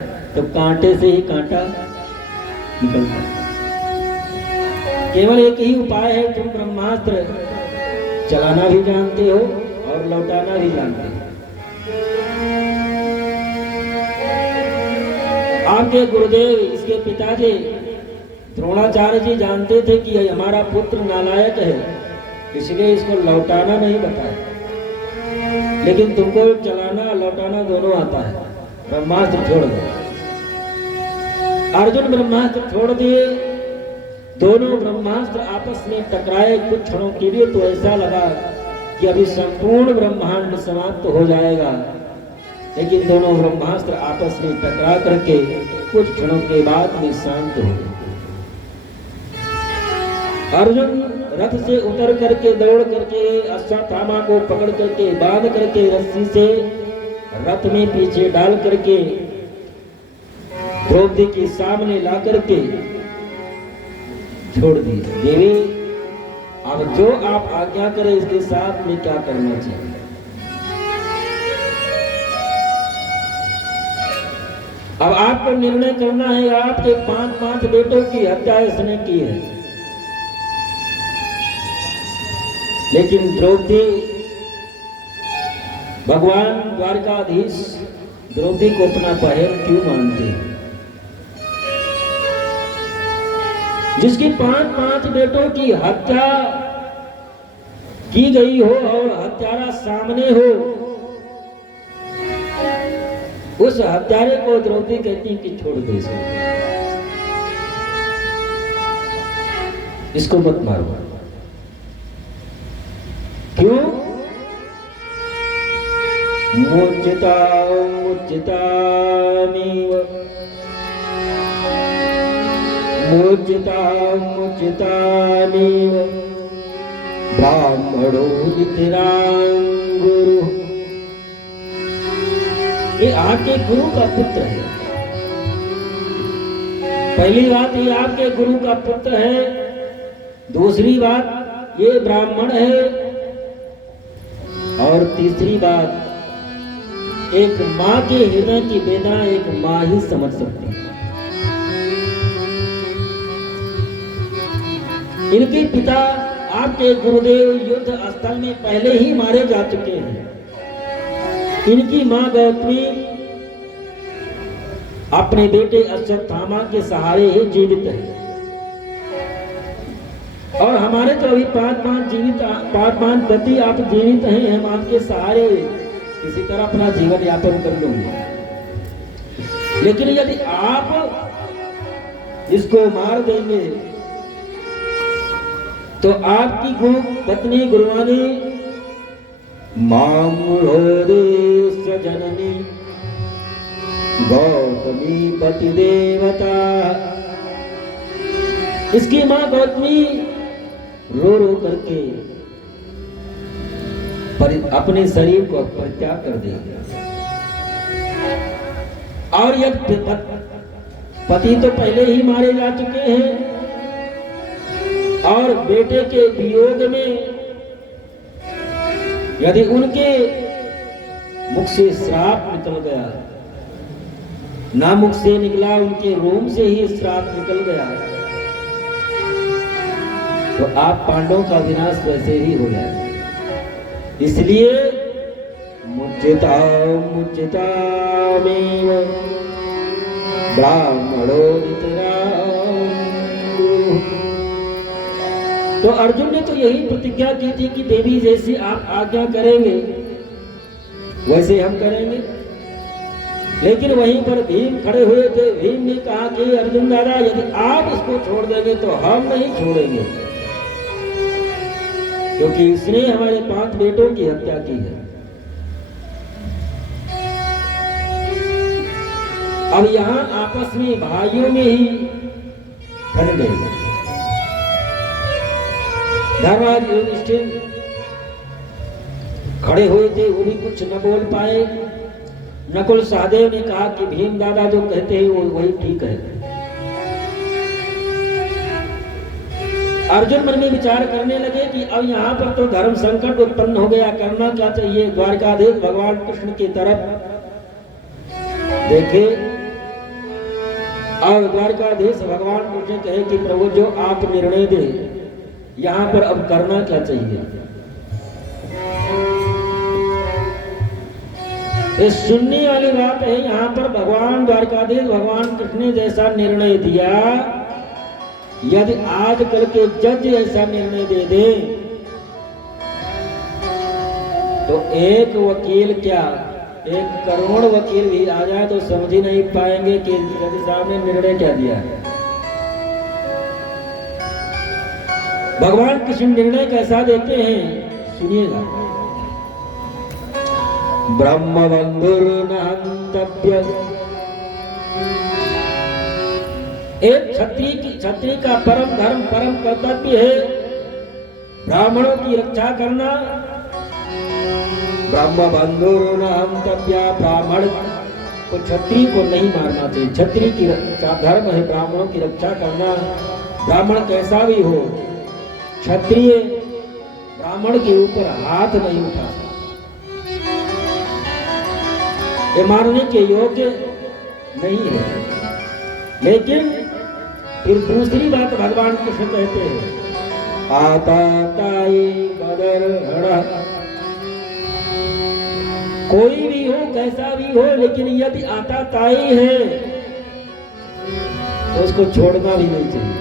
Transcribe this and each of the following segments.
तो कांटे से ही कांटा निकलता है। केवल एक ही उपाय है, तुम ब्रह्मास्त्र चलाना भी जानते हो और लौटाना भी जानते हो। आपके गुरुदेव, इसके पिताजी द्रोणाचार्य जी जानते थे कि हमारा पुत्र नालायक है, इसलिए इसको लौटाना नहीं बताया, लेकिन तुमको चलाना लौटाना दोनों आता है। ब्रह्मास्त्र छोड़ दो। अर्जुन ब्रह्मास्त्र छोड़ दिए, दोनों ब्रह्मास्त्र आपस में टकराए। कुछ क्षणों के लिए तो ऐसा लगा कि अभी संपूर्ण ब्रह्मांड समाप्त हो जाएगा, लेकिन दोनों ब्रह्मास्त्र आपस में टकरा करके कुछ क्षणों के बाद में शांत हो गए। अर्जुन रथ से उतर करके दौड़ करके अश्वत्थामा को पकड़ करके बांध करके रस्सी से रथ में पीछे डाल करके द्रौपदी के सामने ला करके छोड़ दी। देवी, अब जो आप आज्ञा करें इसके साथ में क्या करना चाहिए। अब आपको निर्णय करना है। आपके 5 बेटों की हत्या इसने की है, लेकिन द्रौपदी, भगवान द्वारकाधीश द्रौपदी को अपना बहन क्यों मानते हैं? जिसकी 5 बेटों की हत्या की गई हो और हत्यारा सामने हो, उस हत्यारे को द्रौपदी कहती कि छोड़ दे इसको मत मारो। क्यों? मुच्यता मुच्यतामेव मुच्यता मुच्यतामेव ब्राह्मणो नितरां गुरु। ये आपके गुरु का पुत्र है। पहली बात, ये आपके गुरु का पुत्र है। दूसरी बात, ये ब्राह्मण है। और तीसरी बात, एक माँ के हृदय की वेदना एक माँ ही समझ सकती है। इनके पिता आपके गुरुदेव युद्ध स्थल में पहले ही मारे जा चुके हैं। इनकी माँ गौतमी अपने बेटे अश्वत्थामा के सहारे ही जीवित है। और हमारे तो अभी 5 पति आप जीवित हैं, हम आपके सहारे किसी तरह अपना जीवन यापन कर लूंगे। लेकिन यदि आप इसको मार देंगे तो आपकी गुरु पत्नी गुरुवानी मामुढ़ोदेश जननी गौतमी पति देवता, इसकी मां गौतमी रो रो करके अपने शरीर को परित्याग कर देगी। और यदि पति तो पहले ही मारे जा चुके हैं और बेटे के वियोग में यदि उनके मुख से श्राप निकल गया, ना मुख से निकला, उनके रोम से ही श्राप निकल गया, तो आप पांडवों का विनाश वैसे ही हो जाएगा। इसलिए मुच्यता मुच्यतामेव ब्राह्मणो नितरां। तो अर्जुन ने तो यही प्रतिज्ञा की थी कि देवी जैसी आप आज्ञा करेंगे वैसे हम करेंगे। लेकिन वहीं पर भीम खड़े हुए थे। भीम ने कहा कि अर्जुन दादा, यदि आप इसको छोड़ देंगे तो हम नहीं छोड़ेंगे, क्योंकि इसने हमारे 5 बेटों की हत्या की है। अब यहां आपस में भाइयों में ही ठन गए। धर्मराज युधिष्ठिर खड़े हुए थे, वो भी कुछ न बोल पाए। नकुल सहदेव ने कहा कि भीम दादा जो कहते हैं वो वही ठीक है। अर्जुन मन में विचार करने लगे कि अब यहाँ पर तो धर्म संकट उत्पन्न हो गया, करना क्या चाहिए। द्वारकाधीश भगवान कृष्ण की तरफ देखे और द्वारकाधीश भगवान मुझे कहे कि प्रभु जो आप निर्णय दे, यहाँ पर अब करना क्या चाहिए। ये सुनने वाली बात है। यहाँ पर भगवान द्वारकाधीश भगवान कृष्ण ने जैसा निर्णय दिया, यदि आजकल के जज ऐसा निर्णय दे दे तो एक वकील क्या 1 करोड़ वकील भी आ जाए तो समझ ही नहीं पाएंगे कि जज साहब ने निर्णय क्या दिया है। भगवान कृष्ण निर्णय कैसा देते हैं सुनिएगा। ब्रह्म बंधुर्न हन्तव्य, एक क्षत्रिय का परम धर्म परम कर्तव्य है ब्राह्मणों की रक्षा करना। ब्रह्म बंधुर्न हन्तव्य, ब्राह्मण को क्षत्रिय को नहीं मारना चाहिए। क्षत्रिय की धर्म है ब्राह्मणों की रक्षा करना। ब्राह्मण कैसा भी हो, क्षत्रिय ब्राह्मण के ऊपर हाथ नहीं उठा सकता, ये मारने के योग्य नहीं है। लेकिन फिर दूसरी बात भगवान कृष्ण कहते हैं, आता ताई बदर हड़ा, कोई भी हो कैसा भी हो, लेकिन यदि आता ताई है तो उसको छोड़ना भी नहीं चाहिए।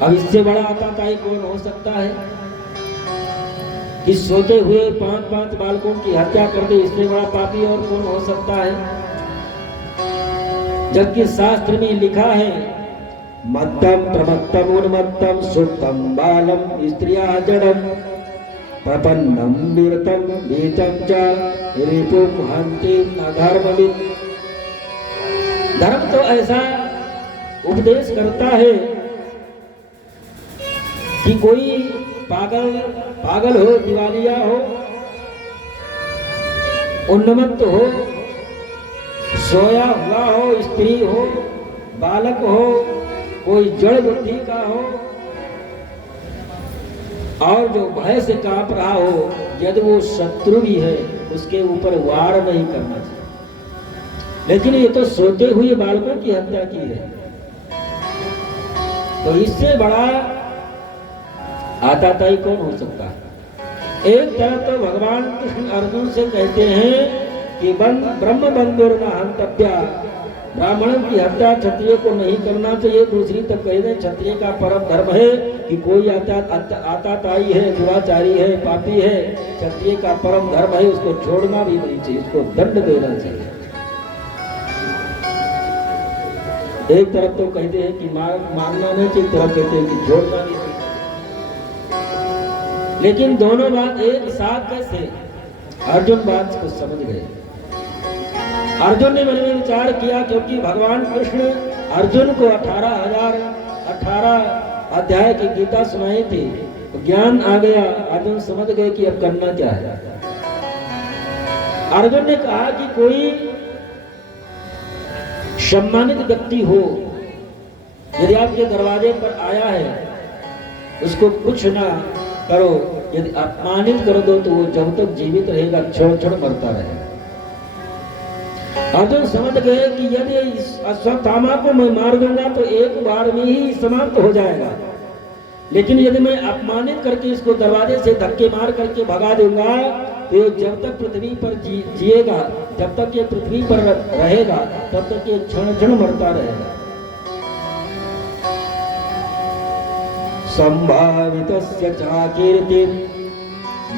अब इससे बड़ा आता ताई कौन हो सकता है कि सोते हुए 5 बालकों की हत्या कर दे, इससे बड़ा पापी और कौन हो सकता है। जबकि शास्त्र में लिखा है, मत्तम प्रमत्तम उन्मत्तम सुप्तम बालम स्त्रिया जड़म प्रपन्नम निरतम नीचम च रिपुम हन्तिम अधर्मवित्। धर्म तो ऐसा उपदेश करता है कि कोई पागल हो, दिवालिया हो, उन्मत्त हो, सोया हुआ हो, स्त्री हो, बालक हो, कोई जड़ बुद्धि का हो और जो भय से कांप रहा हो, यदि वो शत्रु भी है उसके ऊपर वार नहीं करना चाहिए। लेकिन ये तो सोते हुए बालकों की हत्या की है, तो इससे बड़ा आताताई कौन हो सकता है। एक तरफ तो भगवान कृष्ण अर्जुन से कहते हैं कि ब्रह्म बंधुर्न हन्तव्य, ब्राह्मणों की हत्या क्षत्रिय को नहीं करना चाहिए। दूसरी तक कह दें क्षत्रिय का परम धर्म है कि कोई आताताई है, दुराचारी है, पापी है, क्षत्रिय का परम धर्म है, उसको छोड़ना भी नहीं चाहिए, उसको दंड देना चाहिए। एक तरफ तो कहते हैं कि मारना नहीं चाहिए, तरफ कहते हैं कि छोड़ना नहीं चाहिए। लेकिन दोनों बात एक साथ कैसे? अर्जुन बात को समझ गए। अर्जुन ने मन में विचार किया, क्योंकि भगवान कृष्ण अर्जुन को 18 अध्याय की गीता सुनाई थी, तो ज्ञान आ गया। अर्जुन समझ गए कि अब करना क्या है। अर्जुन ने कहा कि कोई सम्मानित व्यक्ति हो, यदि आपके दरवाजे पर आया है, उसको कुछ ना करो, यदि अपमानित कर दो तो वो जब तक जीवित रहेगा क्षण क्षण मरता रहेगा। अर्जुन समझ गए कि यदि अश्वत्थामा को मैं मार दूंगा तो एक बार में ही समाप्त हो जाएगा, लेकिन यदि मैं अपमानित करके इसको दरवाजे से धक्के मार करके भगा दूंगा तो ये जब तक पृथ्वी पर जिएगा, जब तक ये पृथ्वी पर रहेगा, तब तक ये क्षण क्षण मरता रहेगा। संभावितस्य च कीर्तिर्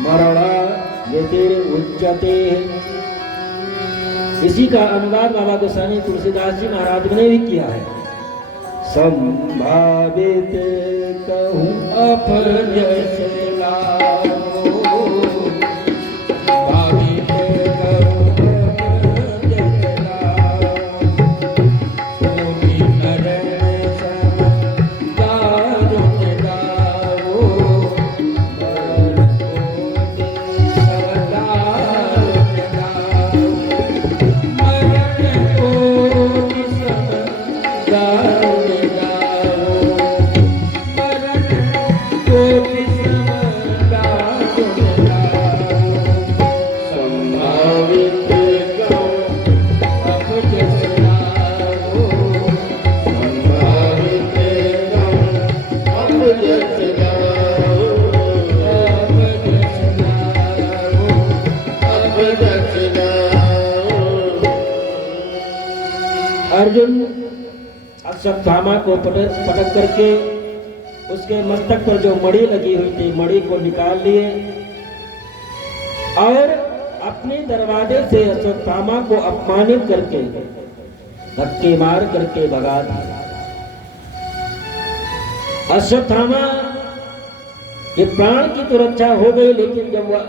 मरणायतिरुच्यते। इसी का अनुवाद बाबा गोस्वामी तुलसीदास जी महाराज ने भी किया है। संभावित कहूँ अपने से लाओ, भावित कहूँ अपने से लाओ, कोटि नर सम दारुण गाओ, मरण कोटि सम दारुण गाओ, मरण कोटि सम दारुण गाओ, मरण कोटि सम अर्जुन अश्वत्थामा को पटक करके उसके मस्तक पर जो मणि लगी हुई थी मणि को निकाल लिए और अपने दरवाजे से अश्वत्थामा को अपमानित करके धक्के मार करके भगा दिया। अश्वत्थामा ये प्राण की तो रक्षा हो गई, लेकिन जब वह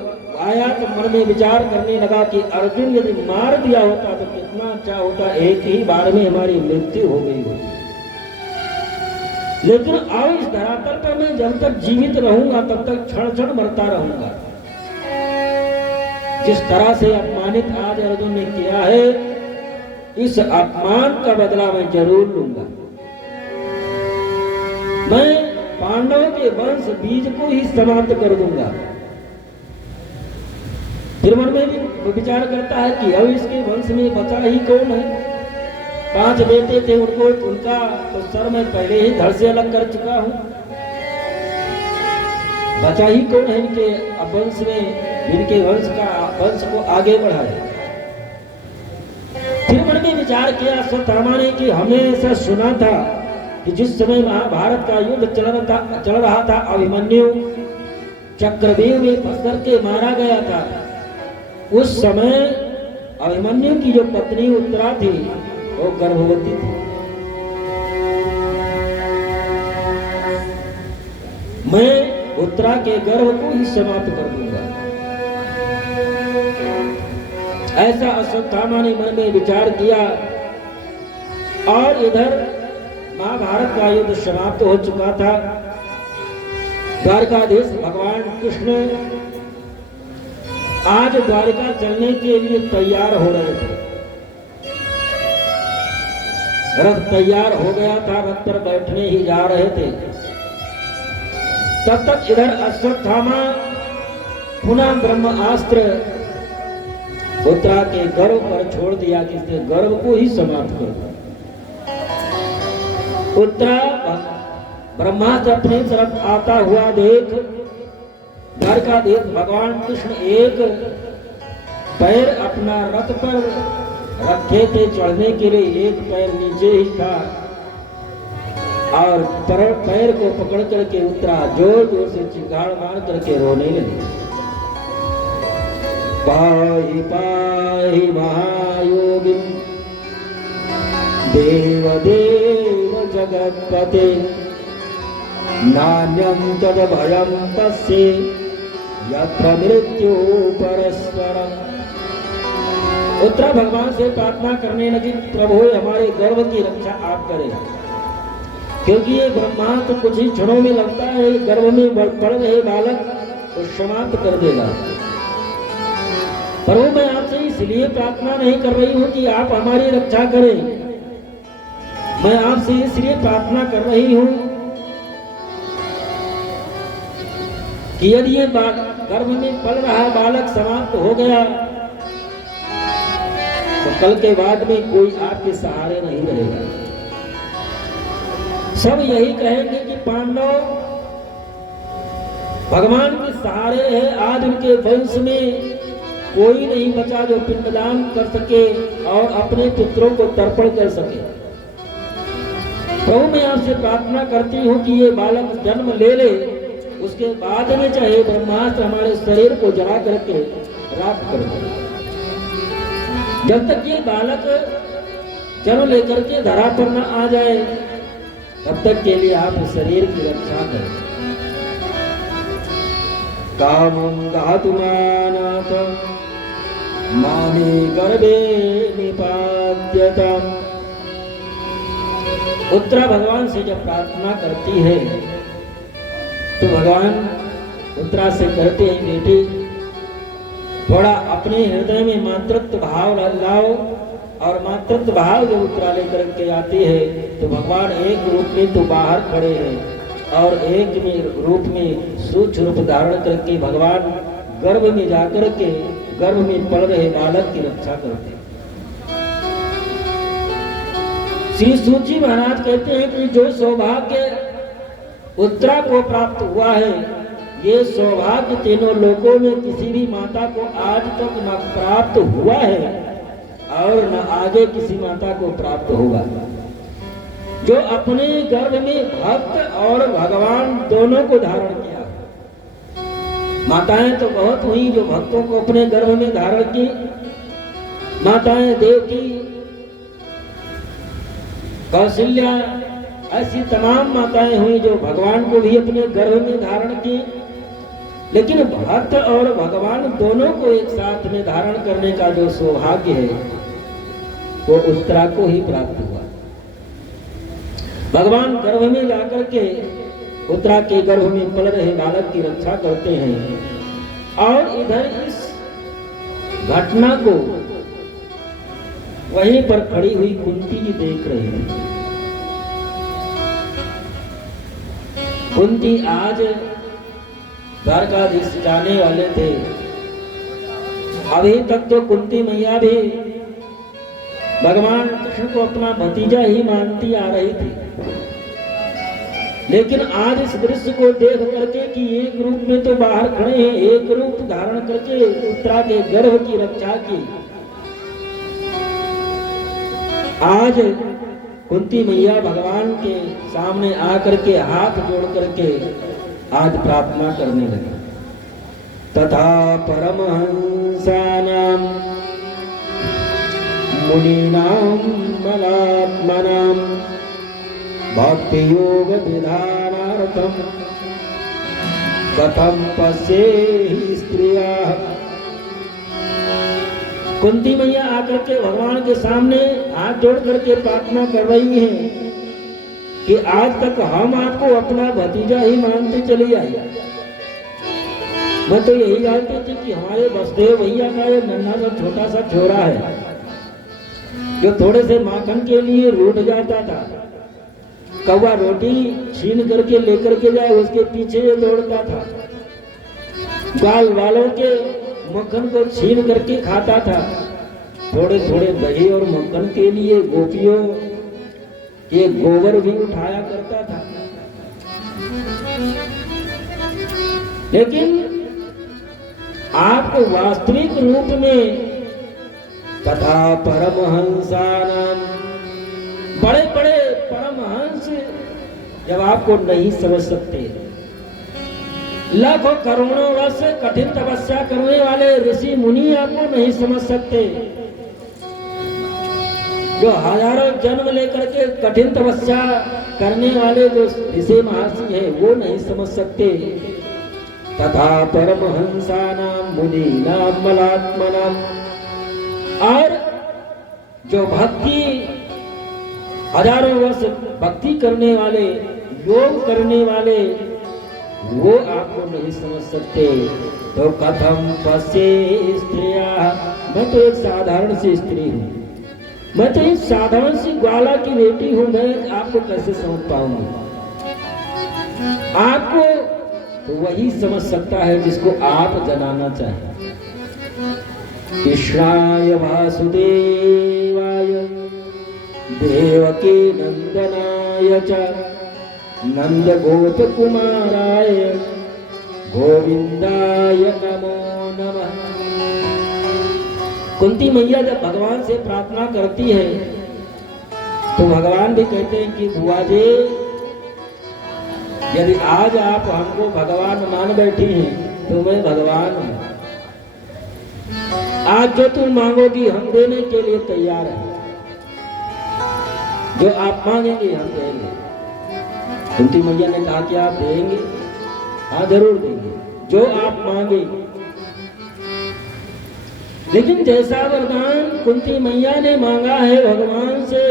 आया तो मन में विचार करने लगा कि अर्जुन यदि मार दिया होता तो कितना अच्छा होता, एक ही बार में हमारी मृत्यु हो गई होती। लेकिन आओ इस धरातल पर मैं जब तक जीवित रहूंगा तब तक क्षण क्षण मरता रहूंगा। जिस तरह से अपमानित आज अर्जुन ने किया है, इस अपमान का बदला मैं जरूर लूंगा। मैं पांडवों के वंश बीज को ही समाप्त कर दूंगा। फिर मन में भी विचार करता है कि अब इसके वंश में बचा ही कौन है। 5 बेटे थे, उनका तो सर मैं पहले ही धड़ से अलग कर चुका हूं। बचा ही कौन है इनके वंश में, इनके वंश को आगे बढ़ाए। फिर मन में विचार किया अश्वत्थामा ने कि हमने ऐसा सुना था कि जिस समय महाभारत का युद्ध चल रहा था अभिमन्यु चक्रव्यूह में फंस करके मारा गया था। उस समय अभिमन्यु की जो पत्नी उत्तरा थी वो गर्भवती थी। मैं उत्तरा के गर्भ को ही समाप्त कर दूंगा। ऐसा अश्वत्थामा ने मन में विचार किया और इधर महाभारत का युद्ध समाप्त हो चुका था। द्वारकाधीश भगवान कृष्ण आज द्वारका चलने के लिए तैयार हो रहे थे। रथ तैयार हो गया था, रथ पर बैठने ही जा रहे थे। तब तक इधर अश्वत्थामा पुनः ब्रह्मास्त्र उत्तरा के गर्भ पर छोड़ दिया कि इसके गर्भ को ही समाप्त कर दिया। उत्तरा ब्रह्मास्त्र अपनी तरफ आता हुआ देख द्वारकाधीश भगवान कृष्ण एक पैर अपना रथ पर रखे थे चढ़ने के लिए, एक पैर नीचे ही था और पैर को पकड़ करके उत्तरा जोर जोर से चिंगाड़ मार करके रोने लगी। पाहि पाहि महायोगी देव देव जगत्पते नान्यं तद भयं तस्य यत्र मृत्यु परस्परम्। उत्तरा भगवान से प्रार्थना करने लगी, प्रभु हमारे गर्भ की रक्षा आप करें, क्योंकि ये ब्रह्मास्त्र कुछ ही क्षणों में लगता है, गर्भ में पड़ रहे बालक को समाप्त कर देगा। प्रभु मैं आपसे इसलिए प्रार्थना नहीं कर रही हूँ कि आप हमारी रक्षा करें, मैं आपसे इसलिए प्रार्थना कर रही हूँ कि यदि ये गर्भ में पल रहा बालक समाप्त हो गया तो कल के बाद में कोई आपके सहारे नहीं रहेगा। सब यही कहेंगे कि पांडव भगवान के सहारे हैं, आज उनके वंश में कोई नहीं बचा जो पिंडदान कर सके और अपने पुत्रों को तर्पण कर सके। प्रभु मैं आपसे प्रार्थना करती हूँ कि ये बालक जन्म ले ले, उसके बाद में चाहे ब्रह्मास्त्र हमारे शरीर को जला करके राख कर दे। जब तक ये बालक जन्म लेकर के धरा पर न आ जाए तब तक के लिए आप शरीर की रक्षा करें। कामं धातुमानाथ मामे गर्भे निपात्यताम्। उत्तरा भगवान से जब प्रार्थना करती है तो भगवान उत्तरा से कहते हैं, बेटी थोड़ा अपने हृदय में मातृत्व भाव लाओ। और मातृत्व भाव जब उत्तरा लेकर के आती है तो भगवान एक रूप में तो बाहर खड़े हैं और एक में रूप में सूक्ष्म रूप धारण करके भगवान गर्भ में जाकर के गर्भ में पड़ रहे बालक की रक्षा करते हैं। श्री सूची महाराज कहते हैं कि जो सौभाग्य उत्तरा को प्राप्त हुआ है, ये सौभाग्य तीनों लोकों में किसी भी माता को आज तक न प्राप्त हुआ है। और न आगे किसी माता को प्राप्त होगा। जो अपने गर्भ में भक्त और भगवान दोनों को धारण किया। माताएं तो बहुत हुई जो भक्तों को अपने गर्भ में धारण की। माताएं देवकी, कौशल्या, ऐसी तमाम माताएं हुई जो भगवान को भी अपने गर्भ में धारण की। लेकिन भक्त और भगवान दोनों को एक साथ में धारण करने का जो सौभाग्य है वो उत्तरा को ही प्राप्त हुआ। भगवान गर्भ में जाकर के उत्तरा के गर्भ में पल रहे बालक की रक्षा करते हैं। और इधर इस घटना को वहीं पर खड़ी हुई कुंती जी देख रही थी। कुंती आज द्वारकाधीश जाने वाले थे। अभी तक तो कुंती मैया भी भगवान कृष्ण को अपना भतीजा ही मानती आ रही थी। लेकिन आज इस दृश्य को देख करके कि एक रूप में तो बाहर खड़े हैं, एक रूप धारण करके उत्तरा के गर्भ की रक्षा की, आज कुंती मैया भगवान के सामने आकर के हाथ जोड़ करके आज प्रार्थना करने लगी। तथा परमहंसानां मुनीनां मलात्मनां भक्ति योग विधानार्थम कथम पश्येहि स्त्रिया। कुंती मैया आकर के भगवान के सामने हाथ जोड़ करके प्रार्थना कर रही हैं कि आज तक हम आपको अपना भतीजा ही मानते चली आई। मैं तो यही जानती थी कि हमारे वसुदेव भैया का ये नन्हा सा छोटा सा छोरा है जो थोड़े से माखन के लिए रूठ जाता था। कौवा रोटी छीन करके लेकर के जाए उसके पीछे ये दौड़ता था। ग्वाल वालों के मक्खन को छीन करके खाता था। थोड़े थोड़े दही और मक्खन के लिए गोपियों के गोबर भी उठाया करता था। लेकिन आपको वास्तविक रूप में तथा परमहंसानां, बड़े बड़े परमहंस जब आपको नहीं समझ सकते, लाखों करोड़ों वर्ष कठिन तपस्या करने वाले ऋषि मुनि आपको नहीं समझ सकते, जो हजारों जन्म लेकर के कठिन तपस्या करने वाले जो ऋषि महर्षि हैं वो नहीं समझ सकते। तथा परमहंसानां मुनीनां मलात्मनां, और जो भक्ति हजारों वर्ष भक्ति करने वाले, योग करने वाले, वो आपको नहीं समझ सकते। तो कथम पश्ये स्त्रिया, मैं तो एक साधारण सी स्त्री हूँ, मैं तो एक साधारण सी ग्वाला की बेटी हूँ, मैं आपको कैसे समझ पाऊंगी। आपको तो वही समझ सकता है जिसको आप जनाना चाहें। कृष्णाय वासुदेवाय देवकी नंदनाय च नंद गोप कुमाराय गोविंदाय नमो नमः। कुंती मैया जब भगवान से प्रार्थना करती है तो भगवान भी कहते हैं कि बुआ जी, यदि आज आप हमको भगवान मान बैठी हैं तो मैं भगवान हूं। आज जो तुम मांगोगी हम देने के लिए तैयार हैं, जो आप मांगेंगे हम देंगे। कुंती मैया ने कहा कि आप देंगे? हाँ जरूर देंगे, जो आप मांगे। लेकिन जैसा वरदान कुंती मैया ने मांगा है भगवान से,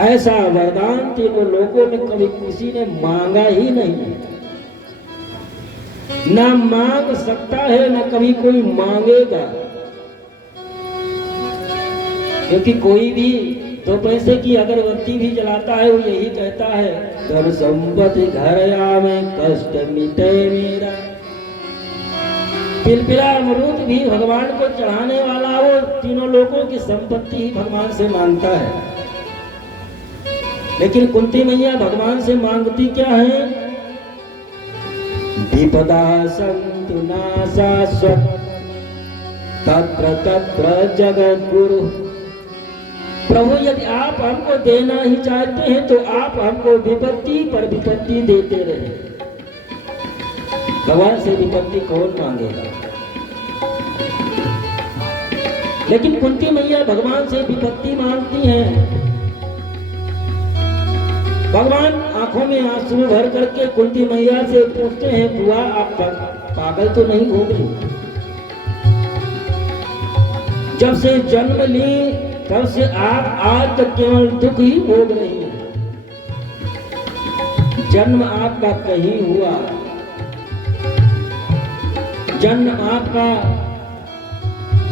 ऐसा वरदान तीनों लोगों में कभी किसी ने मांगा ही नहीं, ना मांग सकता है, ना कभी कोई मांगेगा। क्योंकि कोई भी दो पैसे की अगरबत्ती भी जलाता है वो यही कहता है, धन संपत्ति घर आवे कष्ट मिटे मेरा। पिलपिला अमरूद भी भगवान को चढ़ाने वाला वो तीनों लोगों की संपत्ति ही भगवान से मांगता है। लेकिन कुंती मैया भगवान से मांगती क्या है? विपदा संतु ना शाश्वत तत्र तत्र जगत गुरु। प्रभु यदि आप हमको देना ही चाहते हैं तो आप हमको विपत्ति पर विपत्ति देते रहे। भगवान से विपत्ति कौन मांगेगा? लेकिन कुंती मैया भगवान से विपत्ति मांगती हैं। भगवान आंखों में आंसू भर करके कुंती मैया से पूछते हैं, बुआ आप पागल तो नहीं हो गई? जब से जन्म ली तब से आप आज तक केवल दुख ही भोग रही हैं। जन्म आपका कहीं हुआ, जन्म आपका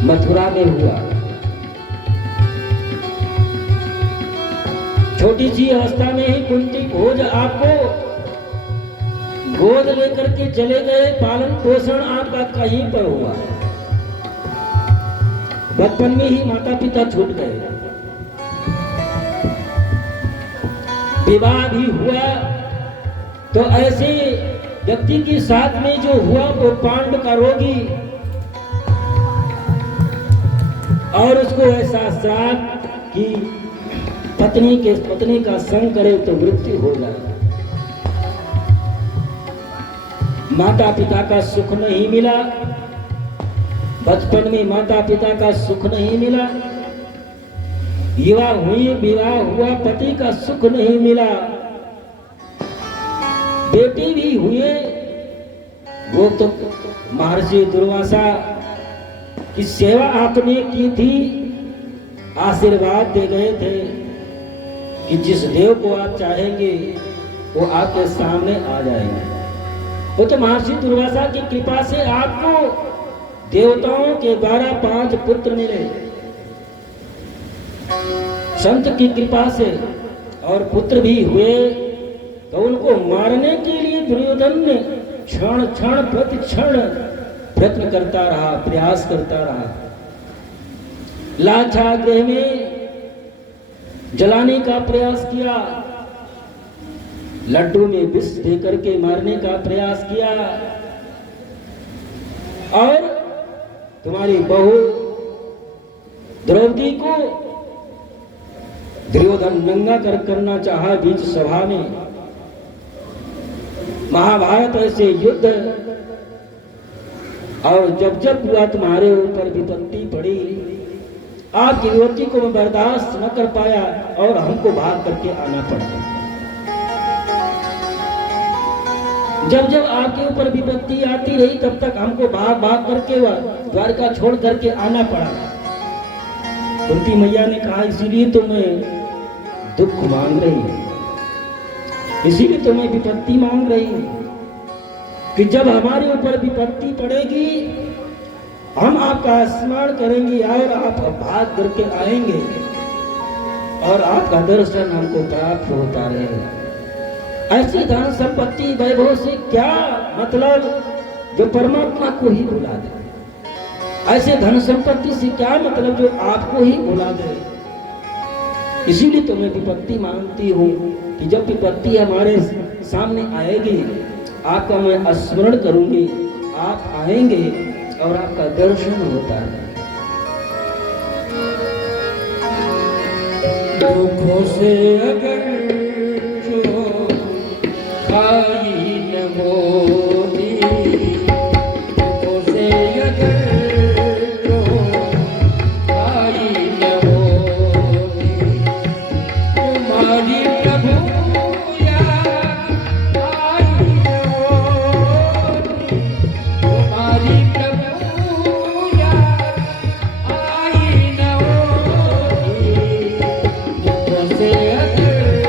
मथुरा में हुआ। छोटी सी अवस्था में ही कुंती भोज आपको गोद लेकर के चले गए। पालन पोषण आपका कहीं पर हुआ। बचपन में ही माता पिता छूट गए। विवाह भी हुआ तो ऐसे व्यक्ति के साथ में जो हुआ वो पांड का रोगी, और उसको ऐसा श्राप कि पत्नी का संग करे तो मृत्यु हो जाए। माता पिता का सुख नहीं मिला। बचपन में माता पिता का सुख नहीं मिला। विवाह हुआ, पति का सुख नहीं मिला। बेटे भी हुए, वो तो महर्षि दुर्वासा की सेवा आपने की थी, आशीर्वाद दे गए थे कि जिस देव को आप चाहेंगे वो आपके सामने आ जाएंगे। वो तो महर्षि दुर्वासा की कृपा से आपको देवताओं के द्वारा 5 पुत्र मिले, संत की कृपा से, और पुत्र भी हुए। तो उनको मारने के लिए दुर्योधन ने क्षण क्षण प्रति क्षण प्रयत्न करता रहा, प्रयास करता रहा। लाक्षागृह में जलाने का प्रयास किया, लड्डू में विष देकर के मारने का प्रयास किया, और तुम्हारी बहू द्रौपदी को दुर्योधन नंगा करना चाहा बीच सभा में। महाभारत ऐसे युद्ध, और जब जब हुआ तुम्हारे ऊपर विपत्ति पड़ी, आपकी विपत्ति को मैं बर्दाश्त न कर पाया और हमको भाग करके आना पड़ा। जब जब आपके ऊपर विपत्ति आती रही तब तक हमको भाग भाग करके द्वारका छोड़ करके आना पड़ा। कुंती मैया ने कहा, इसीलिए तो मैं दुख मांग रही हूं, इसीलिए तो मैं विपत्ति मांग रही हूं कि जब हमारे ऊपर विपत्ति पड़ेगी हम आपका स्मरण करेंगे और आप भाग करके आएंगे और आपका दर्शन हमको प्राप्त होता रहेगा। ऐसी धन संपत्ति वैभव से क्या मतलब जो परमात्मा को ही भुला दे। ऐसे धन संपत्ति से क्या मतलब जो आपको ही भुला दे। इसीलिए तो मैं विपत्ति मांगती हूँ कि जब विपत्ति हमारे सामने आएगी आपका मैं स्मरण करूंगी, आप आएंगे और आपका दर्शन होता है। दुखों से अगर खाई न होती, दुखों से अगर खाई न होती, तुम्हारी प्रभु याद आई न होती, तुम्हारी प्रभु याद आई न होती, दुखों से अगर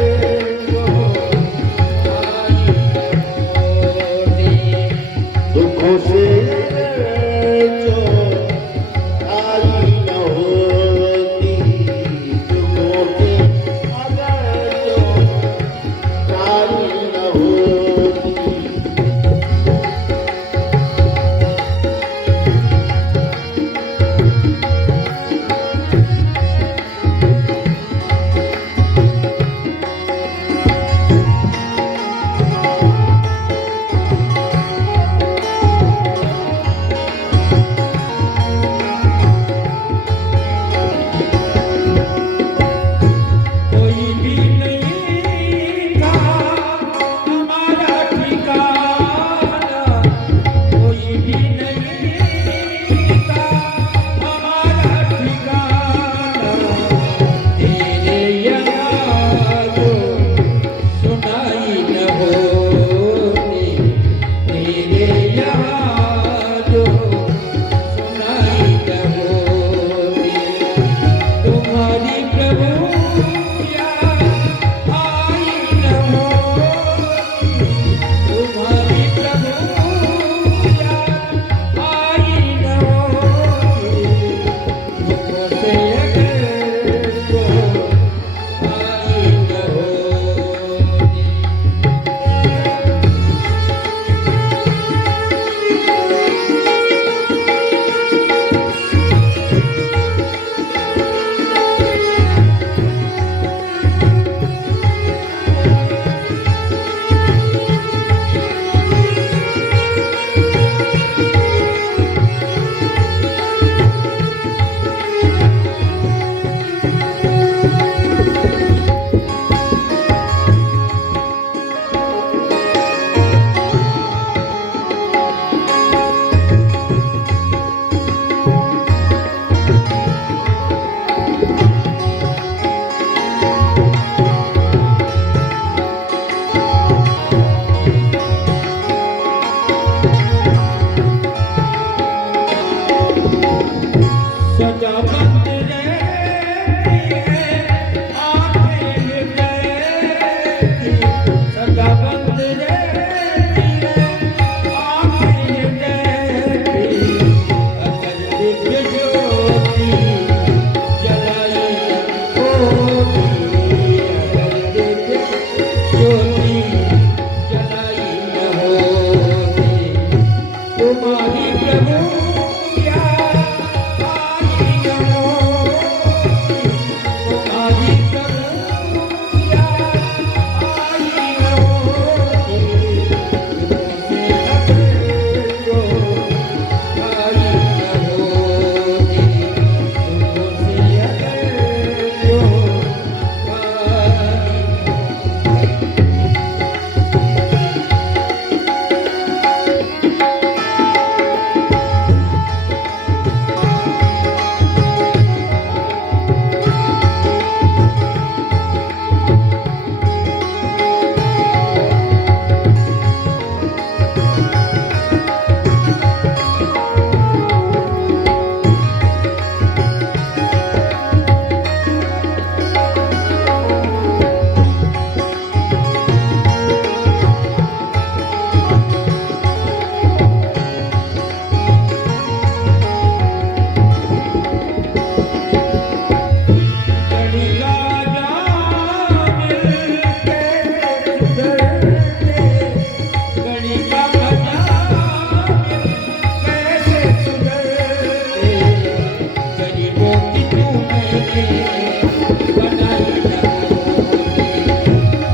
बनाई न होती,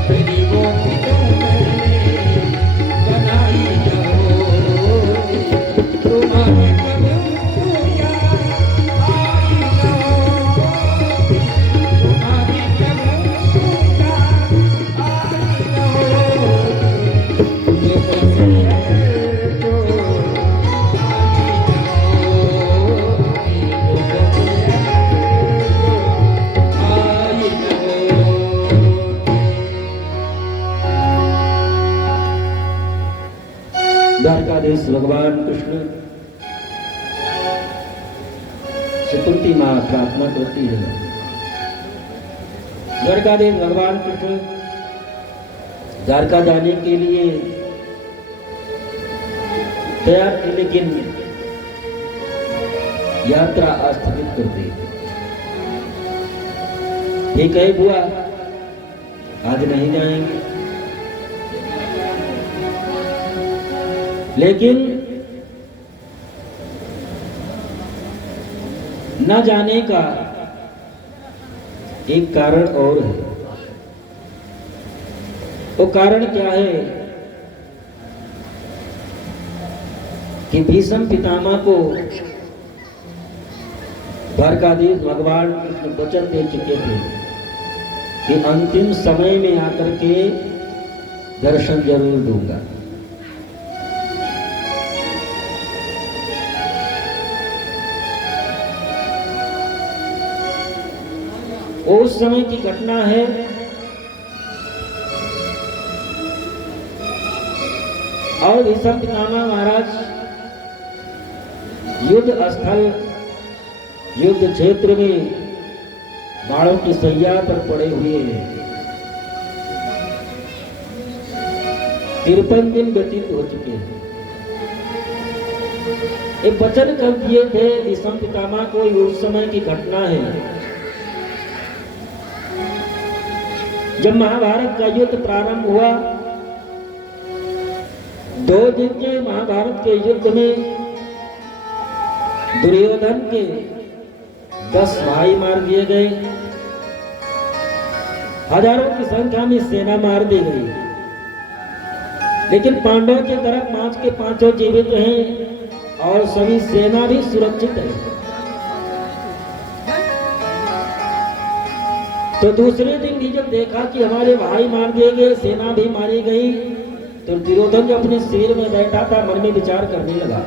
गरीबों की तुमने बनाई न होती, तुम्हारी कभी याद आई न होती, तुम्हारी कभी याद आई न होती, तुमसे जो द्वारकाधीश भगवान कृष्ण से कुंती मां प्रार्थना करती है। द्वारकाधीश भगवान कृष्ण द्वारका जाने के लिए तैयार थे, लेकिन यात्रा स्थगित कर दी। ये कहे बुआ आज नहीं जाएंगे, लेकिन न जाने का एक कारण और है। वो कारण क्या है कि भीष्म पितामह को द्वारकाधीश भगवान कृष्ण वचन दे चुके थे कि अंतिम समय में आकर के दर्शन जरूर दूंगा। उस समय की घटना है और भीष्म पितामह महाराज युद्ध स्थल युद्ध क्षेत्र में बाणों की सैया पर पड़े हुए हैं। 53 दिन व्यतीत हो चुके हैं। एक वचन कर दिए थे भीष्म पितामह को, उस समय की घटना है जब महाभारत का युद्ध प्रारंभ हुआ। 2 दिन के महाभारत के युद्ध में दुर्योधन के 10 भाई मार दिए गए, हजारों की संख्या में सेना मार दी गई, लेकिन पांडवों की तरफ 5 के 5 जीवित हैं और सभी सेना भी सुरक्षित है। तो दूसरे दिन भी जब देखा कि हमारे भाई मार दिए गए, सेना भी मारी गई, तो दुर्योधन जो अपने सिर में बैठा था मन में विचार करने लगा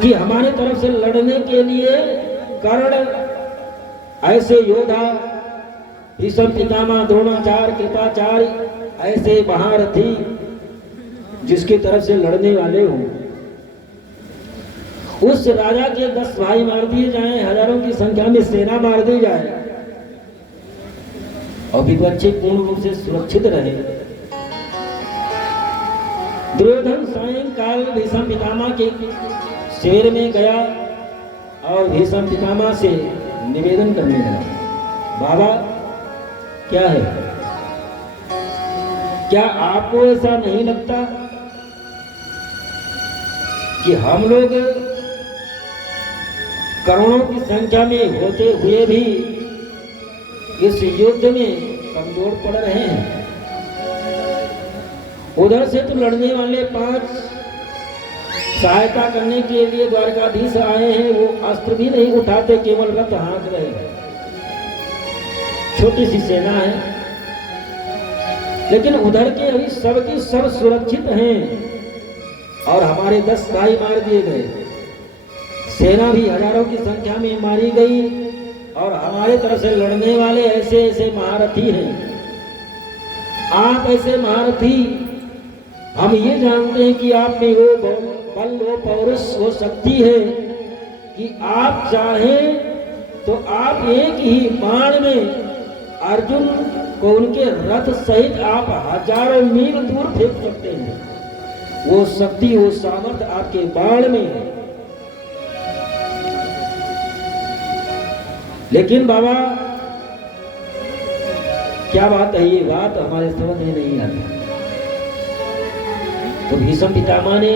कि हमारे तरफ से लड़ने के लिए कर्ण ऐसे योद्धा भीष्म पितामह द्रोणाचार्य कृपाचार्य ऐसे महारथी जिसकी तरफ से लड़ने वाले हों, उस राजा के 10 भाई मार दिए जाएं, हजारों की संख्या में सेना मार दी जाए और विपक्षी पूर्ण रूप से सुरक्षित रहे। दुर्योधन सायंकाल भीष्म पितामह के शेर में गया और भीष्म पितामह से निवेदन करने लगा, बाबा क्या है, क्या आपको ऐसा नहीं लगता कि हम लोग करोड़ों की संख्या में होते हुए भी इस युद्ध में कमजोर पड़ रहे हैं? उधर से तो लड़ने वाले 5 सहायता करने के लिए द्वारकाधीश आए हैं, वो अस्त्र भी नहीं उठाते, केवल रथ हाँक रहे हैं। छोटी सी सेना है, लेकिन उधर के अभी सबकी सब सुरक्षित हैं और हमारे 10 भाई मार दिए गए, सेना भी हजारों की संख्या में मारी गई और हमारे तरफ से लड़ने वाले ऐसे ऐसे महारथी हैं। आप ऐसे महारथी, हम ये जानते हैं कि आप में वो बल, वो पौरुष, वो शक्ति है कि आप चाहें तो आप एक ही बाण में अर्जुन को उनके रथ सहित आप हजारों मील दूर फेंक सकते हैं। वो शक्ति, वो सामर्थ्य आपके बाण में है। लेकिन बाबा क्या बात है, ये बात हमारे समझ में नहीं आती। तो भीष्म पितामह ने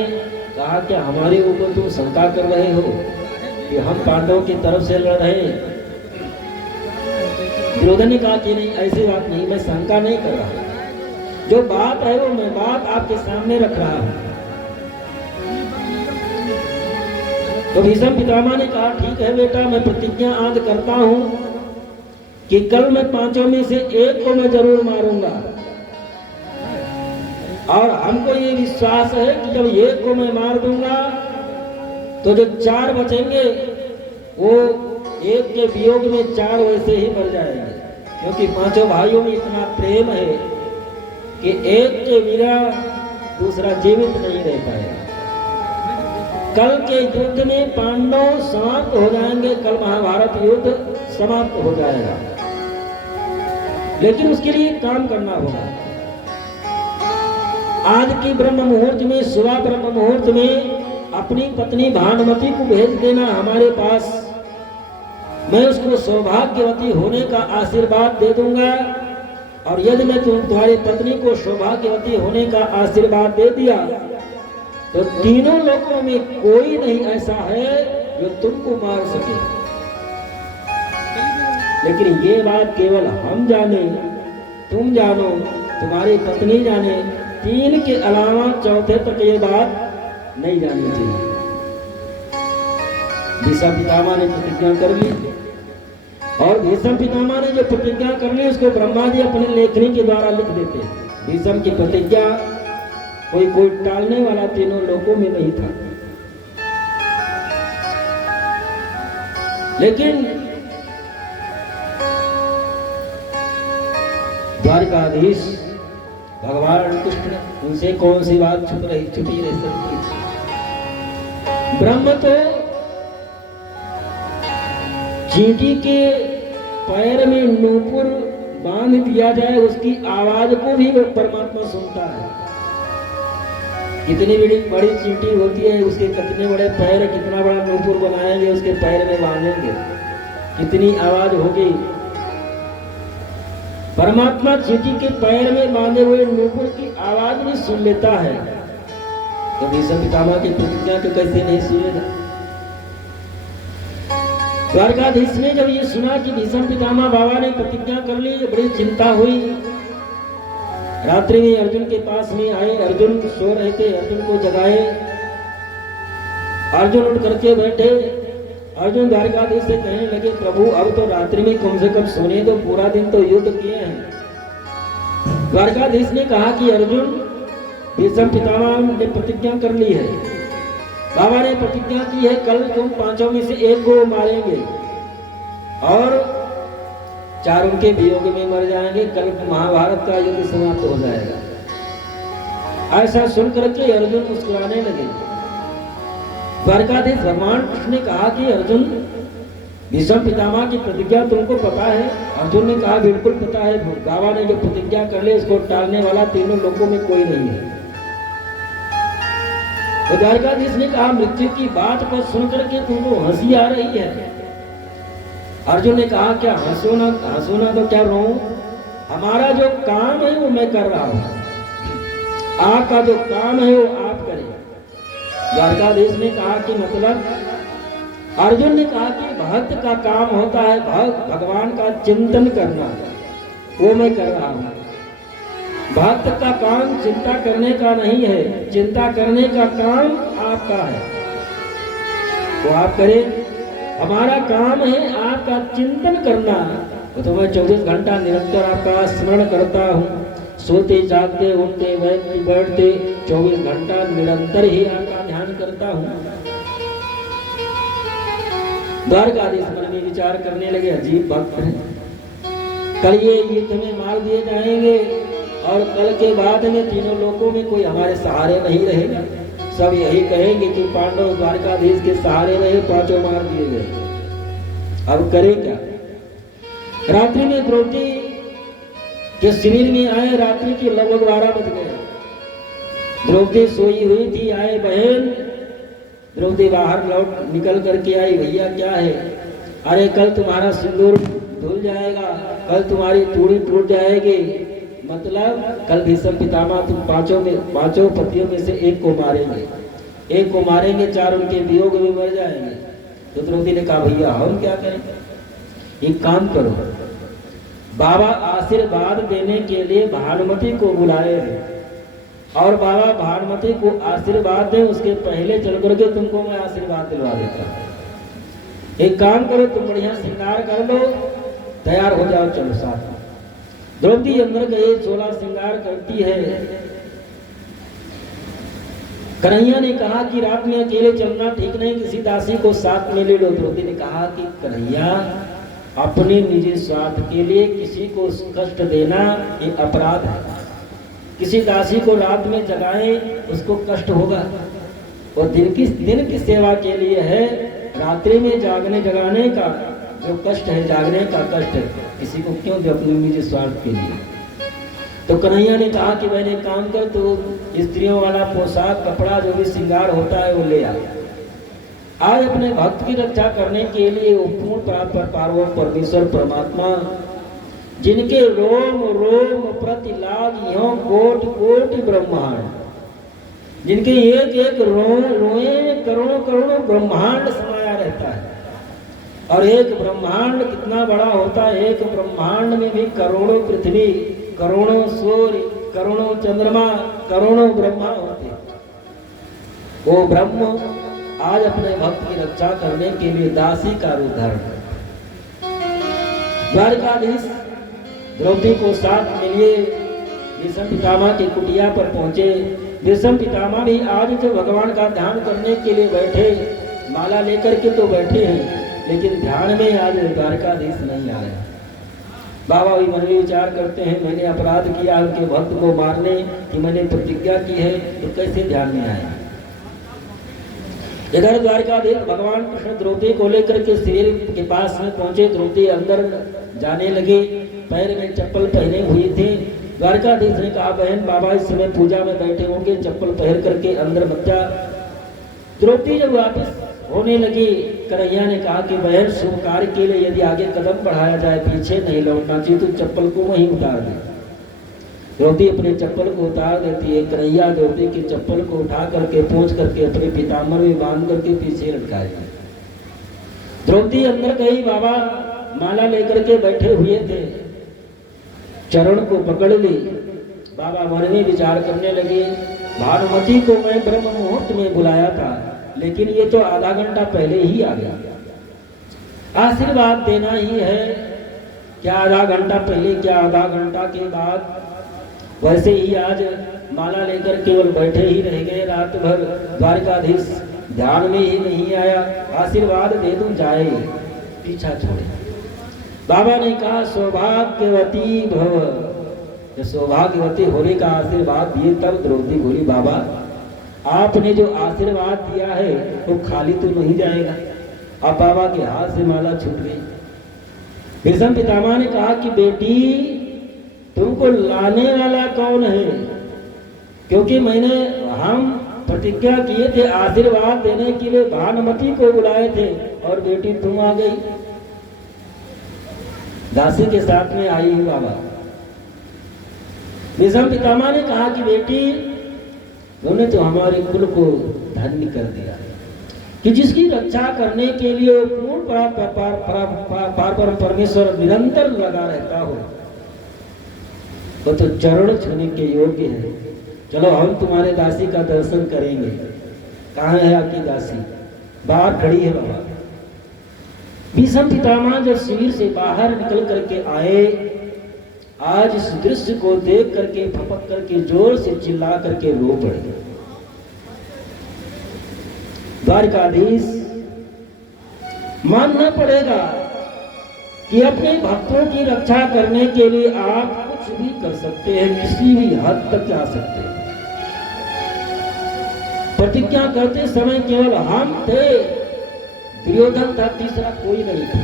कहा, क्या हमारे ऊपर तुम शंका कर रहे हो? कि हम पांडवों की तरफ से लड़ रहे हैं। दुर्योधन ने कहा कि नहीं, ऐसी बात नहीं, मैं शंका नहीं कर रहा, जो बात है वो मैं बात आपके सामने रख रहा हूं। तो भीष्म पितामह ने कहा ठीक है बेटा, मैं प्रतिज्ञा आज करता हूं कि कल मैं पांचों में से एक को मैं जरूर मारूंगा, और हमको ये विश्वास है कि जब एक को मैं मार दूंगा तो जो चार बचेंगे वो एक के वियोग में चार वैसे ही मर जाएंगे, क्योंकि पांचों भाइयों में इतना प्रेम है कि एक के बिना दूसरा जीवित नहीं रह पाएगा। कल के युद्ध में पांडव समाप्त हो जाएंगे, कल महाभारत युद्ध समाप्त हो जाएगा, लेकिन उसके लिए काम करना होगा। आज की ब्रह्म मुहूर्त में, सुबह ब्रह्म मुहूर्त में अपनी पत्नी भानुमति को भेज देना हमारे पास, मैं उसको सौभाग्यवती होने का आशीर्वाद दे दूंगा, और यदि मैं तुम्हारी पत्नी को सौभाग्यवती होने का आशीर्वाद दे दिया तो तीनों लोगों में कोई नहीं ऐसा है जो तुमको मार सके। लेकिन ये बात केवल हम जाने, तुम जानो, तुम्हारी पत्नी जाने, तीन के अलावा चौथे तक ये बात नहीं जानी चाहिए। भीष्म पितामह ने प्रतिज्ञा कर ली, और भीष्म पितामह ने जो प्रतिज्ञा कर ली उसको ब्रह्मा जी अपने लेखनी के द्वारा लिख देते। भीष्म की प्रतिज्ञा कोई टालने वाला तीनों लोगों में नहीं था। लेकिन द्वारकाधीश भगवान कृष्ण, उनसे कौन सी बात छुपी रह सकती। ब्रह्म तो चींटी के पैर में नूपुर बांध दिया जाए, उसकी आवाज को भी वो परमात्मा सुनता है। कितनी बड़ी चींटी होती है, उसके कितने बड़े पैर, कितना बड़ा नूपुर बनाएंगे, उसके पैर में बांधेंगे, कितनी आवाज होगी। परमात्मा चींटी के पैर में बांधे हुए नूपुर की आवाज भी सुन लेता है, तो भीष्म पितामह की प्रतिज्ञा तो कैसे नहीं सुनेगा। द्वारकाधीश ने जब ये सुना कि भीष्म पितामह बाबा ने प्रतिज्ञा कर ली, बड़ी चिंता हुई। रात्रि में अर्जुन के पास में आए, अर्जुन सो रहे थे, अर्जुन को जगाए। अर्जुन उठ करके बैठे। अर्जुन द्वारकाधीश से कहने लगे, प्रभु अब तो रात्रि में कम से कम सोने दो, पूरा दिन तो युद्ध किए हैं। द्वारकाधीश ने कहा कि अर्जुन, भीष्म पितामह ने प्रतिज्ञा कर ली है, बाबा ने प्रतिज्ञा की है, कल तुम पांचों में से एक को मारेंगे और चारों के वियोग में मर जाएंगे, कल महाभारत का युद्ध समाप्त हो जाएगा। ऐसा सुनकर के अर्जुन मुस्कुराने लगे। द्वारकाधीश भगवान कृष्ण ने कहा कि अर्जुन, भीष्म पितामह की प्रतिज्ञा तुमको पता है? अर्जुन ने कहा बिल्कुल पता है, बाबा ने जो प्रतिज्ञा कर ली उसको टालने वाला तीनों लोगों में कोई नहीं है। तो द्वारकाधीश ने कहा, मृत्यु की बात को सुनकर के तुमको हंसी आ रही है? अर्जुन ने कहा, क्या हंसो ना तो क्या रो? हमारा जो काम है वो मैं कर रहा हूं, आपका जो काम है वो आप करें। द्वारकाधीश ने कहा कि मतलब? अर्जुन ने कहा कि भक्त का काम होता है भगवान का चिंतन करना, वो मैं कर रहा हूं। भक्त का काम चिंता करने का नहीं है, चिंता करने का काम आपका है, वो आप करें। हमारा काम है आपका चिंतन करना, तो मैं 24 घंटा निरंतर आपका स्मरण करता हूँ। सोते जागते उठते बैठते 24 घंटा निरंतर ही आपका ध्यान करता हूँ। द्वारकाधीश मन में विचार करने लगे, अजीब भक्त है, कल ये युद्ध में मार दिए जाएंगे और कल के बाद में तीनों लोगों में कोई हमारे सहारे नहीं रहेगा। सब यही कहेंगे कि पांडव द्वारकाधीश के सहारे रहे, पांचों मार दिए गए। अब करें क्या? रात्रि में द्रौपदी के शिविर में आए, रात्रि के लगभग 12 बज गए। द्रौपदी सोई हुई थी, आए बहन। द्रौपदी बाहर लौट निकल करके आई, भैया क्या है? अरे कल तुम्हारा सिंदूर धुल जाएगा, कल तुम्हारी चूड़ी टूट जाएगी। मतलब कल भीष्म पितामह तुम पांचों पतियों में से एक को मारेंगे, चार उनके वियोग में मर जाएंगे। तो द्रौपदी ने कहा भैया हम क्या करें, एक काम करो, बाबा आशीर्वाद देने के लिए भानुमति को बुलाए और बाबा भानुमति को आशीर्वाद दे, उसके पहले चल करके तुमको मैं आशीर्वाद दिलवा देता हूं। एक काम करो, तुम बढ़िया श्रृंगार कर लो, तैयार हो जाओ, चलो साथ में। द्रौपदी अंदर गए, 16 श्रृंगार करती है। कन्हैया ने कहा कि रात में अकेले चलना ठीक नहीं, किसी दासी को साथ में ले लो। द्रौपदी ने कहा कि कन्हैया, अपने निजी स्वार्थ के लिए किसी को कष्ट देना ये अपराध है। किसी दासी को रात में जगाए, उसको कष्ट होगा। और दिन की सेवा के लिए है, रात्रि में जगाने का जो कष्ट है, जागने का कष्ट है, किसी को क्यों दे अपने निजी स्वार्थ के लिए। तो कन्हैया ने कहा कि मैंने काम कर, तो स्त्रियों वाला पोशाक, कपड़ा, जो भी श्रृंगार होता है वो ले आ। आज अपने भक्त की रक्षा करने के लिए वो पूर्ण पार्वत परमेश्वर परमात्मा, जिनके रोम रोम प्रति लाग यों कोटि कोटि ब्रह्मांड, जिनके एक एक रोए करोड़ों करोड़ों ब्रह्मांड समाया रहता है। और एक ब्रह्मांड कितना बड़ा होता है, एक ब्रह्मांड में भी करोड़ों पृथ्वी, करोड़ों सूर्य, करोड़ों चंद्रमा, करोड़ों ब्रह्मा होते। वो ब्रह्म आज अपने भक्त की रक्षा करने के लिए दासी का रूप धारण करता। द्वारकाधीश द्रौपदी को साथ में लिए भीष्म पितामह की कुटिया पर पहुंचे। भीष्म पितामह भी आज जो भगवान का ध्यान करने के लिए बैठे, माला लेकर के तो बैठे हैं, लेकिन ध्यान में आज द्वारकाधीश नहीं आ रहे। बाबा भी मन में विचार करते हैं, मैंने अपराध किया उनके भक्त को मारने की मैंने प्रतिज्ञा की है, तो कैसे ध्यान में आए। इधर द्वारकाधीश भगवान कृष्ण द्रौपदी को लेकर के शरीर के पास में पहुंचे। द्रौपदी अंदर जाने लगे, पैर में चप्पल पहने हुए थे। द्वारकाधीश ने कहा, बहन बाबा इस समय पूजा में बैठे होंगे, चप्पल पहन करके अंदर मत जा। द्रौपदी जब वापस होने लगी, कन्हैया ने कहा कि बहन शुभ कार्य के लिए यदि आगे कदम बढ़ाया जाए, पीछे नहीं लौटना चाहिए, तो चप्पल को वहीं उतार दे। द्रौपदी अपने चप्पल को उतार देती है। कन्हैया द्रौपदी की चप्पल को उठा करके पहुंच करके अपने पीताम्बर में बांध करके पीछे लटकाए। द्रौपदी अंदर गई, बाबा माला लेकर के बैठे हुए थे, चरण को पकड़ ली। बाबा मन में विचार करने लगे, भानुमति को मैं ब्रह्म मुहूर्त में बुलाया था, लेकिन ये तो आधा घंटा पहले ही आ गया। आशीर्वाद देना ही है, क्या आधा घंटा पहले, क्या आधा घंटा के बाद। वैसे ही आज माला लेकर केवल बैठे ही रह गए रात भर। द्वारकाधीश ध्यान में ही नहीं आया। आशीर्वाद दे दूं जाए, पीछा छोड़े। बाबा ने कहा, सौभाग्यवती भव। जब सौभाग्यवती होने का आशीर्वाद दिए, तब द्रौपदी बोली, बाबा आपने जो आशीर्वाद दिया है वो खाली तो नहीं जाएगा। अब बाबा के हाथ से माला छूट गई। भीष्म पितामह ने कहा कि बेटी, तुमको लाने वाला कौन है, क्योंकि हम प्रतिज्ञा किए थे, आशीर्वाद देने के लिए भानुमति को बुलाए थे, और बेटी तुम आ गई, दासी के साथ में आई है बाबा। भीष्म पितामह ने कहा कि बेटी, उन्होंने तो हमारे कुल को धन्य कर दिया कि जिसकी रक्षा करने के लिए वो पूर्ण पार परमेश्वर निरंतर लगा रहता हो, वो तो चरण छूने के योग्य है। चलो हम तुम्हारे दासी का दर्शन करेंगे। कहाँ है आपकी दासी? बाहर खड़ी है बाबा। भीष्म पितामह जब शिविर से बाहर निकल करके आए, आज इस दृश्य को देख करके फपक करके जोर से चिल्ला करके रो पड़े। द्वारकाधीश मानना पड़ेगा कि अपने भक्तों की रक्षा करने के लिए आप कुछ भी कर सकते हैं, किसी भी हद तक जा सकते हैं। प्रतिज्ञा करते समय केवल हम थे, दुर्योधन था, तीसरा कोई नहीं था।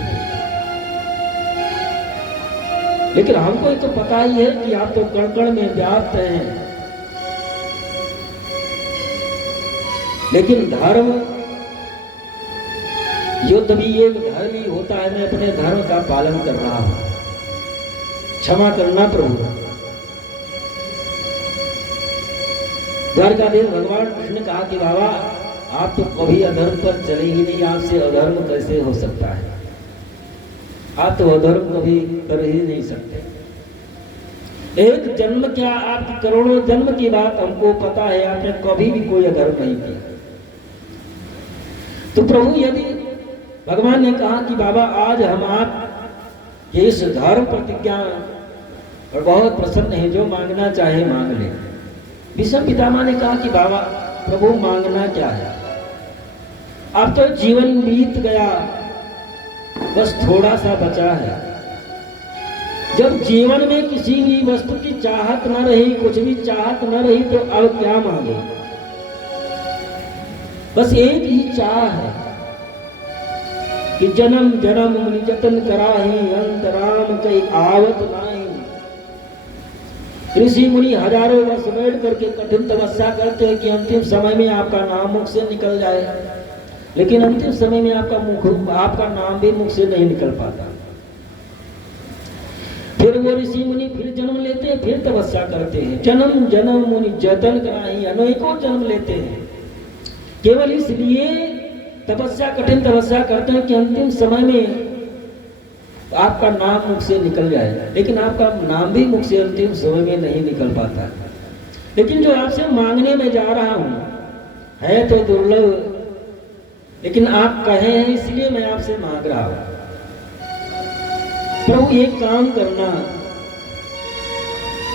लेकिन हमको तो पता ही है कि आप तो कण कण में व्याप्त हैं। लेकिन धर्म, युद्ध भी एक धर्म ही होता है। मैं अपने धर्म का पालन कर रहा हूं, क्षमा करना प्रभु। द्वारकाधीश भगवान कृष्ण ने कहा कि बाबा आप तो कभी अधर्म पर चले ही नहीं, आपसे अधर्म कैसे हो सकता है? आप तो अधर्म कभी कर ही नहीं सकते। एक जन्म क्या, आपकी करोड़ों जन्म की बात हमको पता है, आपने कभी भी कोई अधर्म नहीं किया। तो प्रभु यदि भगवान ने कहा कि बाबा आज हम आप इस धर्म प्रतिज्ञा और बहुत प्रसन्न है, जो मांगना चाहे मांग ले। भीष्म पितामह ने कहा कि बाबा प्रभु मांगना क्या है? अब तो जीवन बीत गया, बस थोड़ा सा बचा है। जब जीवन में किसी भी वस्तु की चाहत न रही, कुछ भी चाहत न रही, तो अब क्या मांगे? बस एक ही चाह है कि जन्म जन्म मुनि जतन कराही, अंत राम कई आवत नाही। ऋषि मुनि हजारों वर्ष बैठ करके कठिन तपस्या करते हैं कि अंतिम समय में आपका नाम मुख से निकल जाए, लेकिन अंतिम समय में आपका नाम भी मुख से नहीं निकल पाता। फिर वो ऋषि मुनि फिर जन्म लेते हैं, फिर तपस्या करते हैं। जन्म जन्म मुनि जतन कराही, अनेकों जन्म लेते हैं, केवल इसलिए तपस्या, कठिन तपस्या करते हैं कि अंतिम समय में आपका नाम मुख से निकल जाए, लेकिन आपका नाम भी मुख से अंतिम समय में नहीं निकल पाता। लेकिन जो आपसे मांगने में जा रहा हूं है तो दुर्लभ, लेकिन आप कहे हैं इसलिए मैं आपसे मांग रहा हूं। प्रभु एक काम करना,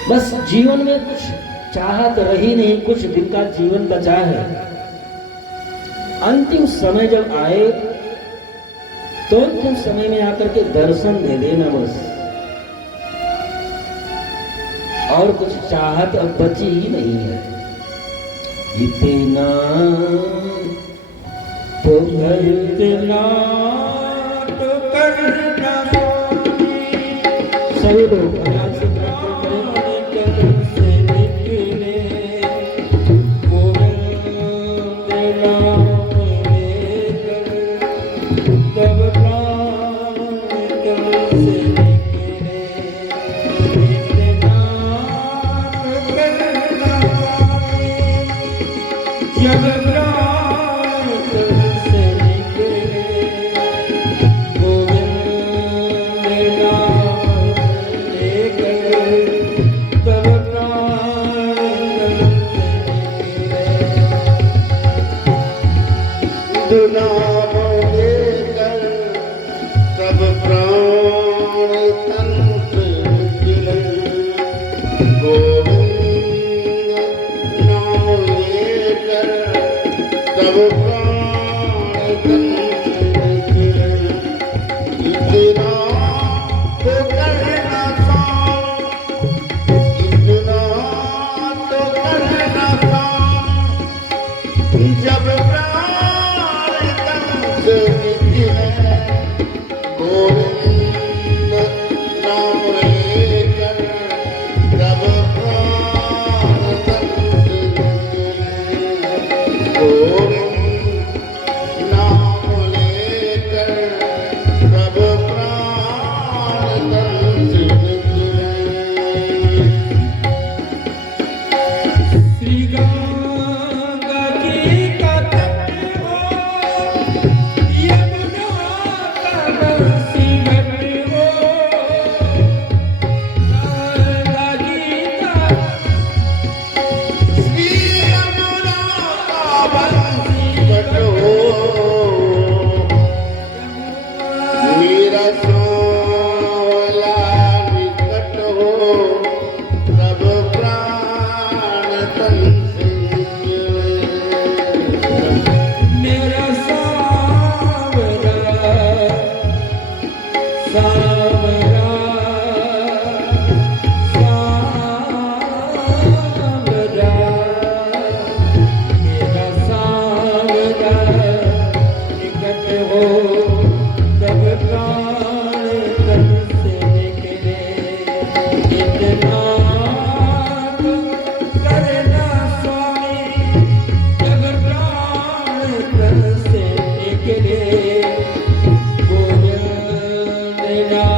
बस जीवन में कुछ चाहत रही नहीं, कुछ दिन का जीवन बचा है। अंतिम समय जब आए तो अंतिम समय में आकर के दर्शन दे देना बस, और कुछ चाहत अब बची ही नहीं है। इतना तो इतना तो करना सभी लोग आराम से प्रार्थना करें। से निकले गोविंद नाम लेकर, तब प्राण तन से निकले। इतना तो करना स्वामी, जब प्राण तन से निकले, गोविंद नाम लेकर, तब प्राण तन से निकले। नाम लेकर तब प्राण तन से निकले, गोविंद नाम लेकर तब प्राण तन से निकले। इतना तो करना साम, इतना तो करना साम, जब प्राण तन से निकले, गोविंद नाम लेकर तब प्राण तन से निकले, गोविंद नाम लेकर तब प्राण तन से निकले। श्री गंगा जी का तट हो, यमुना का रसी घट हो, गंगा जी का श्री यमुना का बंसी घट हो, मेरा सोला निकट हो, तब प्राण तन से निकले। मेरा सावरा सावरा सावरा, मेरा सावरा निकट हो, तब प्राण तन से निकले। इतना तो करना स्वामी, जब प्राण तन से निकले, गोविंद नाम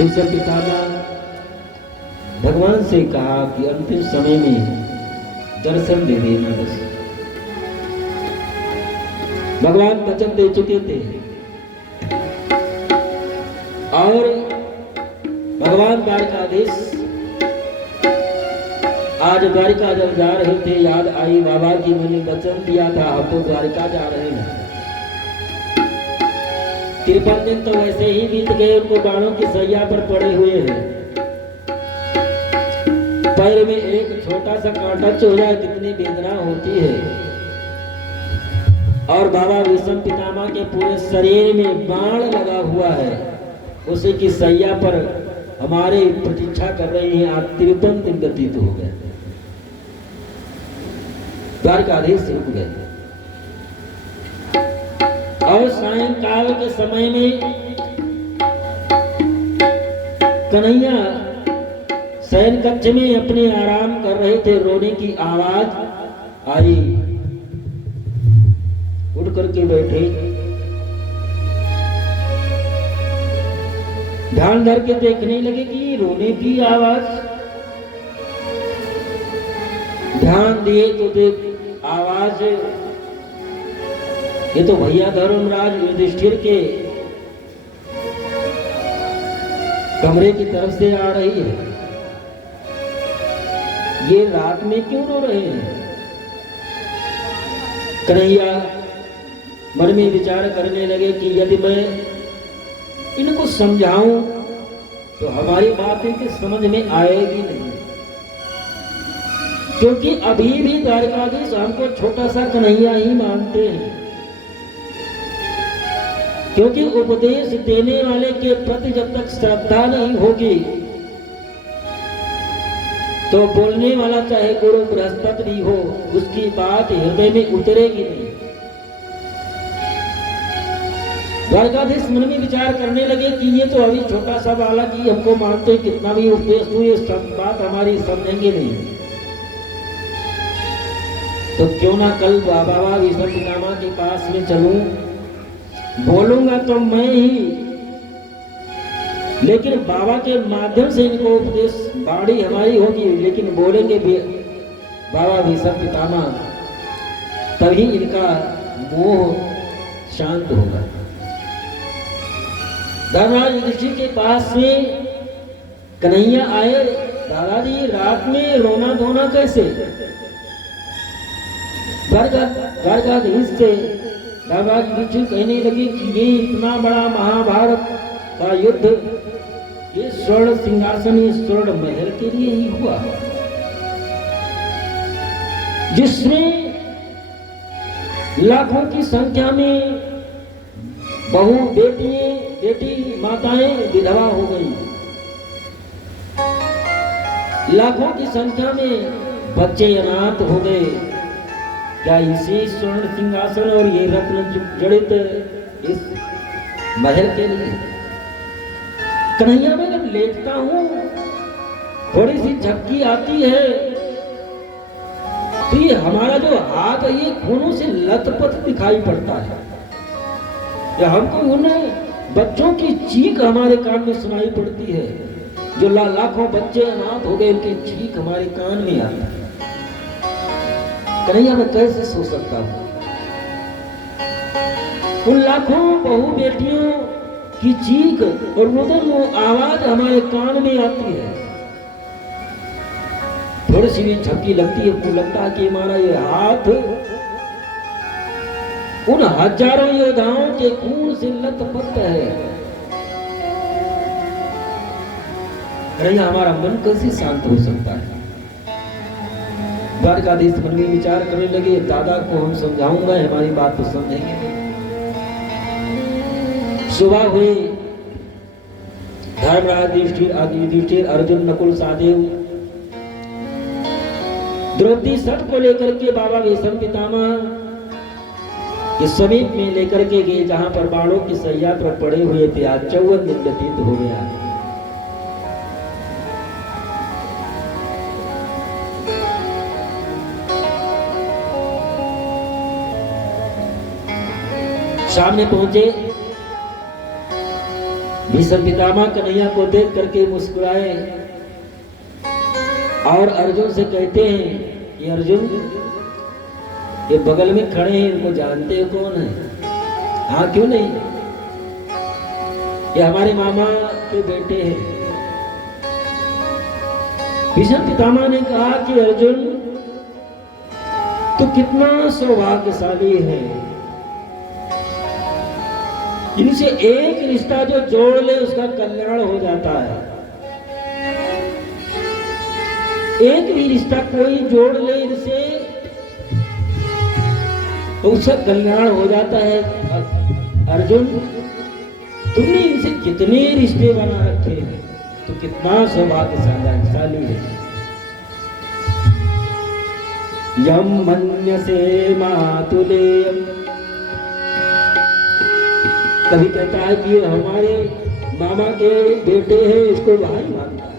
भीष्म पितामह भगवान से कहा कि अंतिम समय में दर्शन दे देना बस। भगवान वचन दे चुके थे और भगवान द्वारकाधीश आज द्वारिका जब जा रहे थे, याद आई बाबा की मैंने वचन दिया था हम तो द्वारिका जा रहे हैं। 53 दिन तो वैसे ही बीत गए, उनको बाणों की सैया पर पड़े हुए हैं। पैर में एक छोटा सा कांटा चुभ जाए कितनी वेदना होती है। और बाबा भीष्म पितामह के पूरे शरीर में बाण लगा हुआ है, उसी की सैया पर हमारे प्रतीक्षा कर रही है। आज 53 दिन व्यतीत हो गए, द्वारकाधीश रुक गए। और सायंकाल के समय में कन्हैया शयन कक्ष में अपने आराम कर रहे थे, रोने की आवाज आई, उठ करके बैठे, ध्यान धर के देखने लगे कि रोने की आवाज। ध्यान दिए तो देख आवाज, ये तो भैया धर्मराज युधिष्ठिर के कमरे की तरफ से आ रही है। ये रात में क्यों रो रहे हैं? कन्हैया मन में विचार करने लगे कि यदि मैं इनको समझाऊं तो हमारी बात इनके समझ में आएगी नहीं, क्योंकि अभी भी द्वारकाधीश हमको छोटा सा कन्हैया ही मानते हैं। क्योंकि उपदेश देने वाले के प्रति जब तक श्रद्धा नहीं होगी तो बोलने वाला चाहे गुरु बृहस्पति हो, उसकी बात हृदय में उतरेगी नहीं। द्वारकाधीश मन में विचार करने लगे कि ये तो अभी छोटा सा बालक ही हमको मानते, कितना भी उपदेश हो ये सब बात हमारी समझेंगे नहीं, तो क्यों ना कल बाबा भीष्म पितामह के पास में चलूं, बोलूंगा तो मैं ही, लेकिन बाबा के माध्यम से इनको उपदेश बाड़ी हमारी होगी, लेकिन बोलेंगे बाबा भीष्म पितामह, तभी इनका मोह शांत होगा। धर्मराज युधिष्ठिर के पास में कन्हैया आए, दादाजी रात में रोना धोना कैसे? द्वारकाधीश से धर्मराज युधिष्ठिर कहने लगे कि ये इतना बड़ा महाभारत का युद्ध, ये स्वर्ण सिंहासन, ये स्वर्ण महल के लिए ही हुआ, जिसमें लाखों की संख्या में बहु बेटी माताएं विधवा हो गई, लाखों की संख्या में बच्चे अनाथ हो गए। क्या इसी स्वर्ण सिंहासन और ये रत्न जड़ित इस महल के लिए? कन्हैया में जब लेटता हूं थोड़ी सी झपकी आती है तो ये हमारा जो हाथ है ये खूनों से लथपथ दिखाई पड़ता है, या हमको उन बच्चों की चीख हमारे कान में सुनाई पड़ती है, जो लाखों बच्चे अनाथ हो गए, उनकी चीख हमारे कान में आती है। कन्हैया मैं कैसे सो सकता हूं? उन लाखों बहु बेटियों की चीख और रुदन वो आवाज हमारे कान में आती है, थोड़ी सी भी झपकी लगती है, आपको लगता है कि हमारा ये हाथ उन हजारों योद्धाओं के खून से लथपथ है। कन्हैया हमारा मन कैसे शांत हो सकता है? द्वारकाधीश मन में विचार करने लगे, दादा को हम समझाऊंगा, हमारी बात तो समझेंगे। सुबह हुई, धर्मराज युधिष्ठिर अर्जुन नकुल सहदेव द्रौपदी सट को लेकर के बाबा भीष्म पितामह के समीप में लेकर के गए, जहां पर बाणों की सैया पर पड़े हुए थे। आज 54 दिन व्यतीत हो गया। सामने पहुंचे, भीष्म पितामह कन्हैया को देख करके मुस्कुराए और अर्जुन से कहते हैं कि अर्जुन, ये बगल में खड़े हैं, इनको जानते हो कौन है? हाँ, क्यों नहीं, ये हमारे मामा के बेटे हैं। भीष्म पितामह ने कहा कि अर्जुन, तो कितना सौभाग्यशाली है, इनसे एक रिश्ता जो जोड़ ले उसका कल्याण हो जाता है। एक भी रिश्ता कोई जोड़ ले इनसे तो उसका कल्याण हो जाता है। अर्जुन, तुमने इनसे कितने रिश्ते बना रखे हैं, तो कितना सौभाग्यशाली है। यम मन्यसे मातुलेयम, कभी कहता है कि ये हमारे मामा के बेटे हैं, इसको भाई मानता है।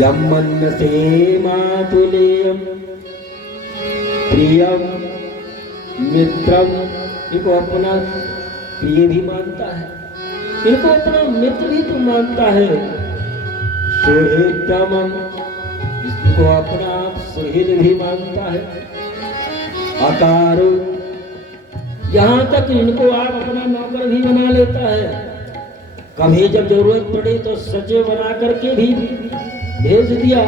यम मन्यसे मातुलेयम प्रियम मित्रम, इनको अपना प्रिय भी मानता है, इनको अपना मित्र भी तो मानता है। सुहृदमम, इसको अपना सुहृद भी मानता है। अकारो, यहाँ तक इनको आप अपना नौकर भी बना लेता है। कभी जब जरूरत पड़े तो सचिव बना करके भी भेज दिया,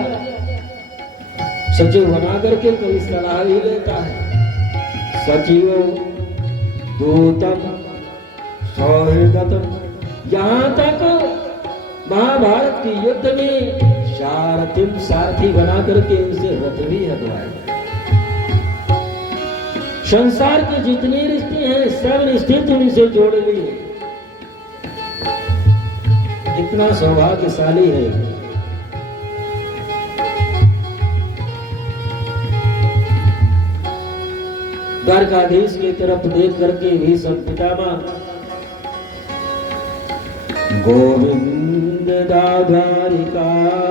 सचिव बना करके कोई सलाह भी लेता है। सचिवो दूतम सौहृदतम, यहाँ तक महाभारत के युद्ध में सारथिम, सारथी बना करके उनसे रथ भी हटवाए। संसार के जितने रिश्ते हैं सब रिश्ते उनसे जोड़ लिए। कितना सौभाग्यशाली है। द्वारकाधीश की तरफ देख करके भीष्म पितामह गोविंद द्वारिकावासी,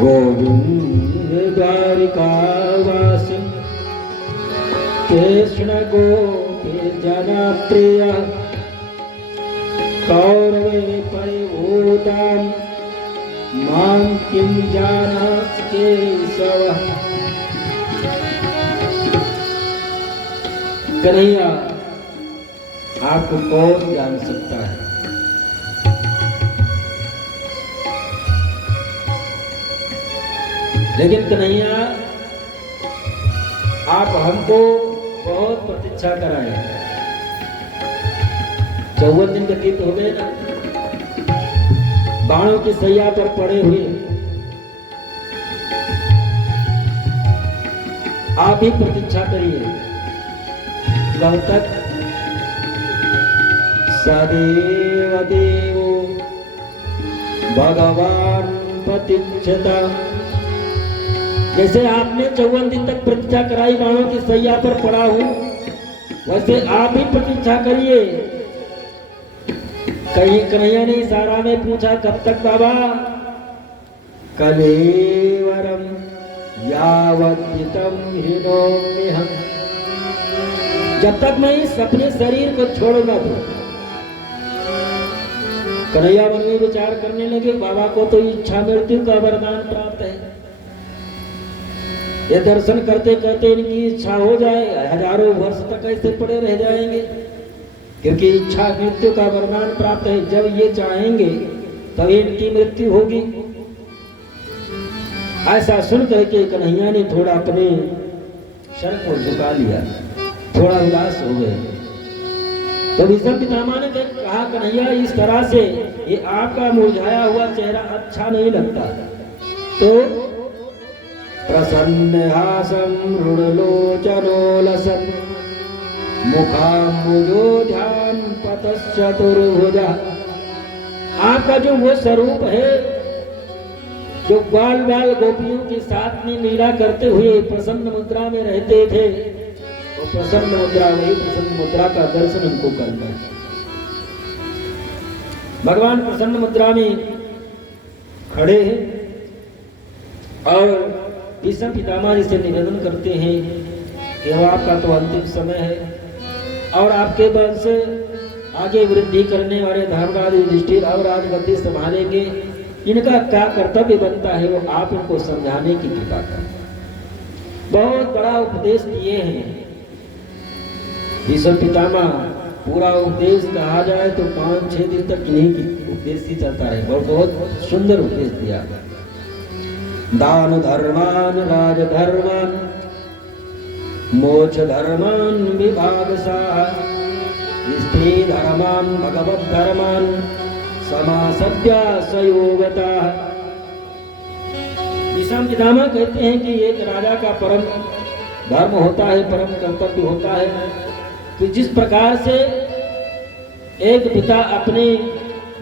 गोविंद द्वारिकावासी, कृष्ण गोपी जनप्रिय, कौरवे परिभूतां मां किं जानासि केशव। कन्हैया, आपको कौन जान सकता है? लेकिन कन्हैया, आप हमको बहुत प्रतीक्षा कराए। 54 दिन व्यतीत हो गए ना, बाणों की सैया पर पड़े हुए। आप ही प्रतीक्षा करिए कब तक? सदेव देवो भगवान प्रतीक्षता। जैसे आपने 54 दिन तक प्रतीक्षा कराई, बाणों की सैया पर पड़ा हूं, वैसे आप ही प्रतीक्षा करिए। कहीं कन्हैया ने इशारा में पूछा, कब तक बाबा? कलेवरम यावद्यतम हिनोम्यहम्, जब तक मैं इस अपने शरीर को छोड़ूंगा। तो कन्हैया मन में विचार करने लगे, बाबा को तो इच्छा मृत्यु का वरदान प्राप्त है। ये दर्शन करते करते इनकी इच्छा हो जाए, हजारों वर्ष तक ऐसे पड़े रह जाएंगे, क्योंकि इच्छा मृत्यु का वरदान प्राप्त है। जब ये चाहेंगे तभी इनकी मृत्यु होगी। ऐसा सुन करके कन्हैया ने थोड़ा अपने सर को झुका लिया, थोड़ा उदास हो गए। तो भीष्म पितामह ने कहा, कन्हैया, इस तरह से ये आपका मुरझाया हुआ चेहरा अच्छा नहीं लगता। तो प्रसन्न हासम रुणलोचनो लसन मुखाम्बुजो ध्यान पतश्चतुर्भुजा। आपका जो वो स्वरूप है, जो बाल बाल गोपियों के साथ में लीला करते हुए प्रसन्न मुद्रा में रहते थे, वो प्रसन्न मुद्रा, वही प्रसन्न मुद्रा का दर्शन हमको करना है। भगवान प्रसन्न मुद्रा में खड़े हैं और भीष्म पितामह जी से निवेदन करते हैं कि अब आपका तो अंतिम समय है, और आपके वंश आगे वृद्धि करने वाले धर्मराज युधिष्ठिर और राजगद्दी संभालेंगे, इनका क्या कर्तव्य बनता है वो आप इनको समझाने की कृपा करें। बहुत बड़ा उपदेश दिए हैं भीष्म पितामह। पूरा उपदेश कहा जाए तो 5-6 दिन तक इन्हीं की उपदेश ही चलता रहे। बहुत सुंदर उपदेश दिया। दान धर्मान राजधर्मान मोक्ष धर्मान विभागसाः स्त्री धर्मान भगवत धर्मान समासद्या सयोगताः। भीष्म पितामह कहते हैं कि एक राजा का परम धर्म होता है, परम कर्तव्य होता है कि जिस प्रकार से एक पिता अपने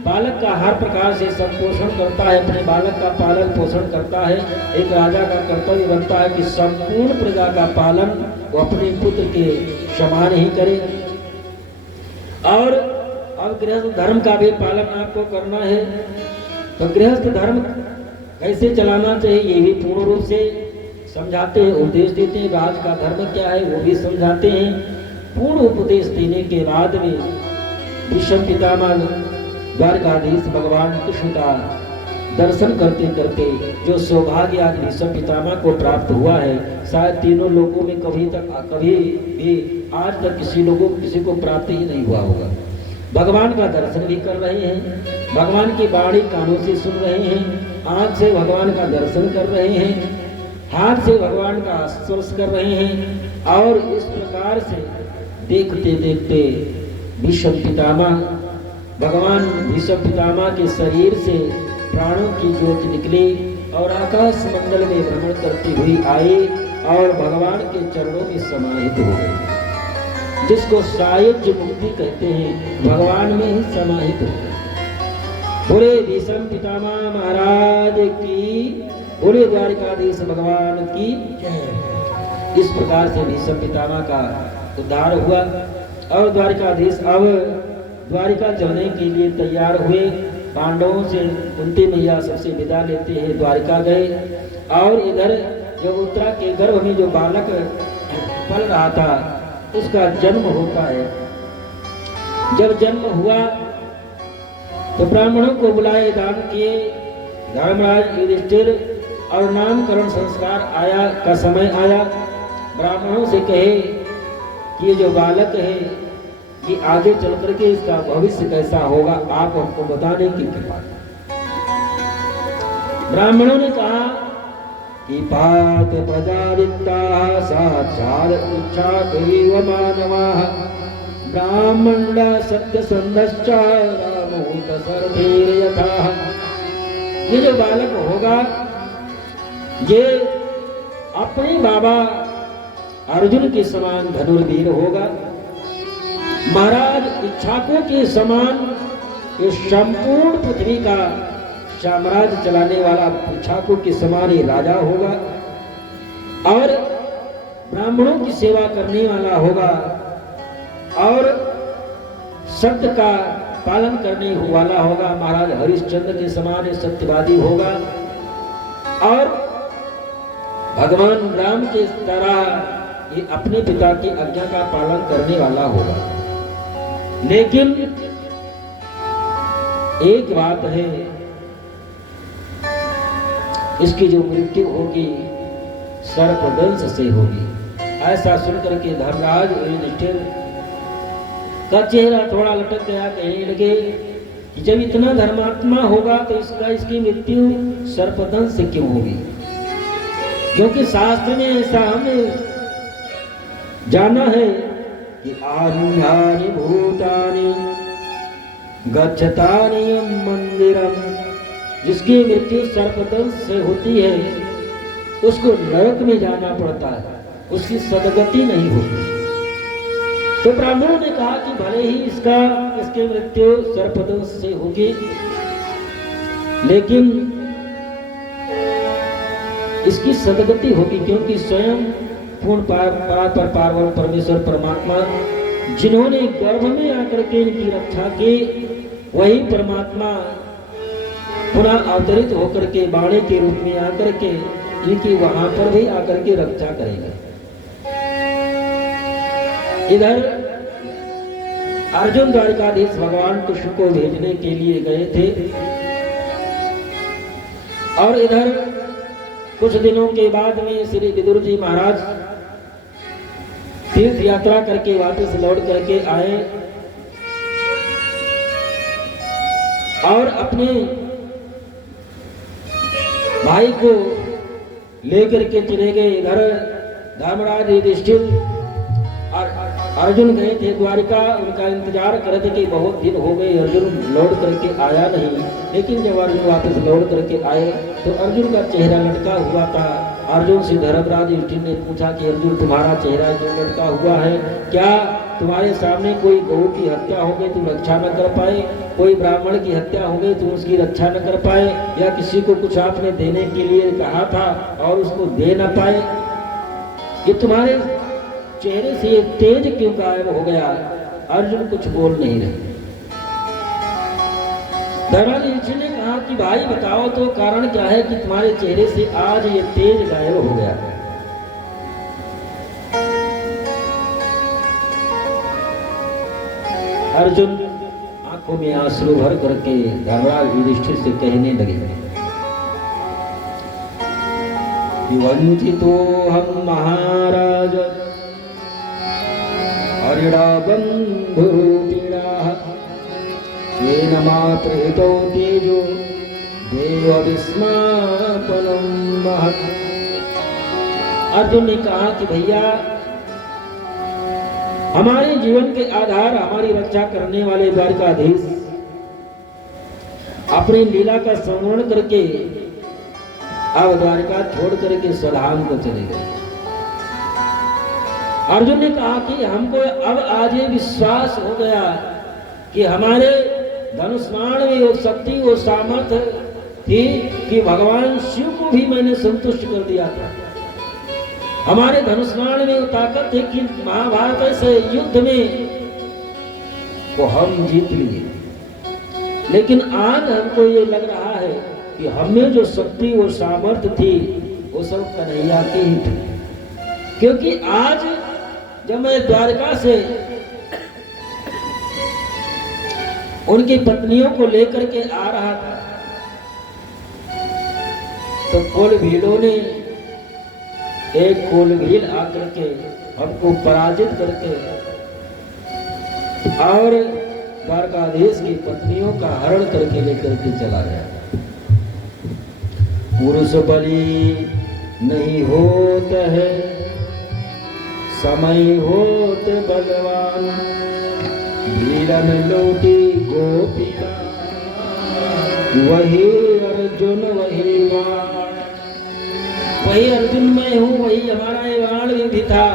बालक का हर प्रकार से संपोषण करता है, अपने बालक का पालन पोषण करता है, एक राजा का कर्तव्य बनता है कि संपूर्ण प्रजा का पालन वो अपने पुत्र के समान ही करे। और अब गृहस्थ धर्म का भी पालन आपको करना है। तो गृहस्थ धर्म कैसे चलाना चाहिए ये भी पूर्ण रूप से समझाते हैं, उपदेश देते हैं। राज का धर्म क्या है वो भी समझाते हैं। पूर्ण उपदेश देने के बाद में भीष्म पितामह द्वारकाधीश भगवान कृष्ण का दर्शन करते करते जो सौभाग्य आज भीष्म पितामह को प्राप्त हुआ है, शायद तीनों लोगों में कभी भी आज तक किसी को प्राप्त ही नहीं हुआ होगा। भगवान का दर्शन भी कर रहे हैं, भगवान की वाणी कानों से सुन रहे हैं, आँख से भगवान का दर्शन कर रहे हैं, हाथ से भगवान का स्पर्श कर रहे हैं। और इस प्रकार से देखते देखते भीष्म पितामह भगवान भीष्म पितामह के शरीर से प्राणों की ज्योति निकली और आकाश मंडल में भ्रमण करती हुई आई और भगवान के चरणों में समाहित हो गई, जिसको सायुज्य मुक्ति कहते हैं, भगवान में ही समाहित हो गए। बोले भीष्म पितामह महाराज की, बोले द्वारिकाधीश भगवान की जय। इस प्रकार से भीष्म पितामह का उद्धार हुआ और द्वारिकाधीश अब द्वारिका चलने के लिए तैयार हुए। पांडवों से कुंती मैया सबसे विदा लेते हैं, द्वारिका गए। और इधर जो उत्तरा के गर्भ में जो बालक पल रहा था उसका जन्म होता है। जब जन्म हुआ तो ब्राह्मणों को बुलाए, दान किए। धर्मराज युधिष्ठिर और नामकरण संस्कार आया का समय आया। ब्राह्मणों से कहे कि ये जो बालक है कि आगे चल करके इसका भविष्य कैसा होगा, आप हमको बताने की कृपा करें। ब्राह्मणों ने कहा कि पात प्रजारिता साक्षात् इच्छा एव मानवाः ब्राह्मण सत्य संधश्च रामो दशरथेर यथा। ये जो बालक होगा ये अपने बाबा अर्जुन के समान धनुर्वीर होगा, महाराज इच्छाकों के समान ये संपूर्ण पृथ्वी का साम्राज्य चलाने वाला इच्छाकों के समान ही राजा होगा और ब्राह्मणों की सेवा करने वाला होगा और सत्य का पालन करने वाला होगा। महाराज हरिश्चंद्र के समान सत्यवादी होगा और भगवान राम के तरह ये अपने पिता की आज्ञा का पालन करने वाला होगा। लेकिन एक बात है, इसकी जो मृत्यु होगी सर्पदंश से होगी। ऐसा सुनकर के धर्मराज युधिष्ठिर का चेहरा थोड़ा लटक गया। कहने लगे कि जब इतना धर्मात्मा होगा तो इसकी मृत्यु सर्पदंश से क्यों होगी? क्योंकि शास्त्र में ऐसा हमें जाना है कि अन्यानि भूतानि गच्छतानि यम मंदिरम, जिसकी मृत्यु सर्पदंश से होती है उसको नरक में जाना पड़ता है, उसकी सदगति नहीं होती। तो ब्राह्मणों ने कहा कि भले ही इसकी मृत्यु सर्पदंश से होगी, लेकिन इसकी सदगति होगी क्योंकि स्वयं पूर्ण पार्वण परमेश्वर परमात्मा जिन्होंने गर्भ में आकर के इनकी रक्षा की, वही परमात्मा पुनः अवतरित होकर के बाणे के रूप में आकर के इनकी वहां पर भी आकर के रक्षा करेंगे। इधर अर्जुन द्वारिकाधीश भगवान कृष्ण को भेजने के लिए गए थे और इधर कुछ दिनों के बाद में श्री विदुर जी महाराज तीर्थ यात्रा करके वापस लौट करके आए और अपने भाई को लेकर के चले गए। इधर धर्मराज युधिष्ठिर और अर्जुन गए थे द्वारिका, उनका इंतजार कर रहे थे कि बहुत दिन हो गए अर्जुन लौट करके आया नहीं। लेकिन जब अर्जुन वापस लौट करके आए तो अर्जुन का चेहरा लटका हुआ था। अर्जुन से धर्मराज युधिष्ठिर ने पूछा कि अर्जुन तुम्हारा चेहरा क्यों लटका हुआ है? क्या तुम्हारे सामने कोई गौ की हत्या हो गई तुम रक्षा न कर पाए, कोई ब्राह्मण की हत्या हो गई तुम उसकी रक्षा न कर पाए, या किसी को कुछ आपने देने के लिए कहा था और उसको दे न पाए? ये तुम्हारे चेहरे से ये तेज क्यों गायब हो गया? अर्जुन कुछ बोल नहीं रहे। धर्मराज युधिष्ठिर ने कहा कि भाई बताओ तो कारण क्या है कि तुम्हारे चेहरे से आज ये तेज गायब हो गया? अर्जुन आंखों में आंसू भर करके धर्मराज युधिष्ठिर से कहने लगे, वंचितो हम महाराज हरिणा बंधुरूपिणः येन मातृहितो तेजो देव विस्मापनं महत्। अर्जुन ने कहा कि भैया हमारे जीवन के आधार हमारी रक्षा करने वाले द्वारिकाधीश अपनी लीला का स्मरण करके अब द्वारिका छोड़ करके स्वधाम को चले गए। अर्जुन ने कहा कि हमको अब आज ये विश्वास हो गया कि हमारे धनुष्मान में वो शक्ति वो सामर्थ्य थी कि भगवान शिव को भी मैंने संतुष्ट कर दिया था। हमारे धनुष्मान में वो ताकत थी कि महाभारत से युद्ध में को हम जीत लिए। लेकिन आज हमको ये लग रहा है कि हमें जो शक्ति वो सामर्थ्य थी वो सब कन्हैया की ही थी। क्योंकि आज जब मैं द्वारका से उनकी पत्नियों को लेकर के आ रहा था तो कुल भीलों ने एक कुल भील आकर के हमको पराजित करके और द्वारकाधीश की पत्नियों का हरण करके लेकर के चला गया। पुरुष बलि नहीं होता है समय होत बलवान, वीरन लोटी गोपिका वही अर्जुन वही बाण। वही अर्जुन मैं हूँ, वही हमारा ये बाण भी था,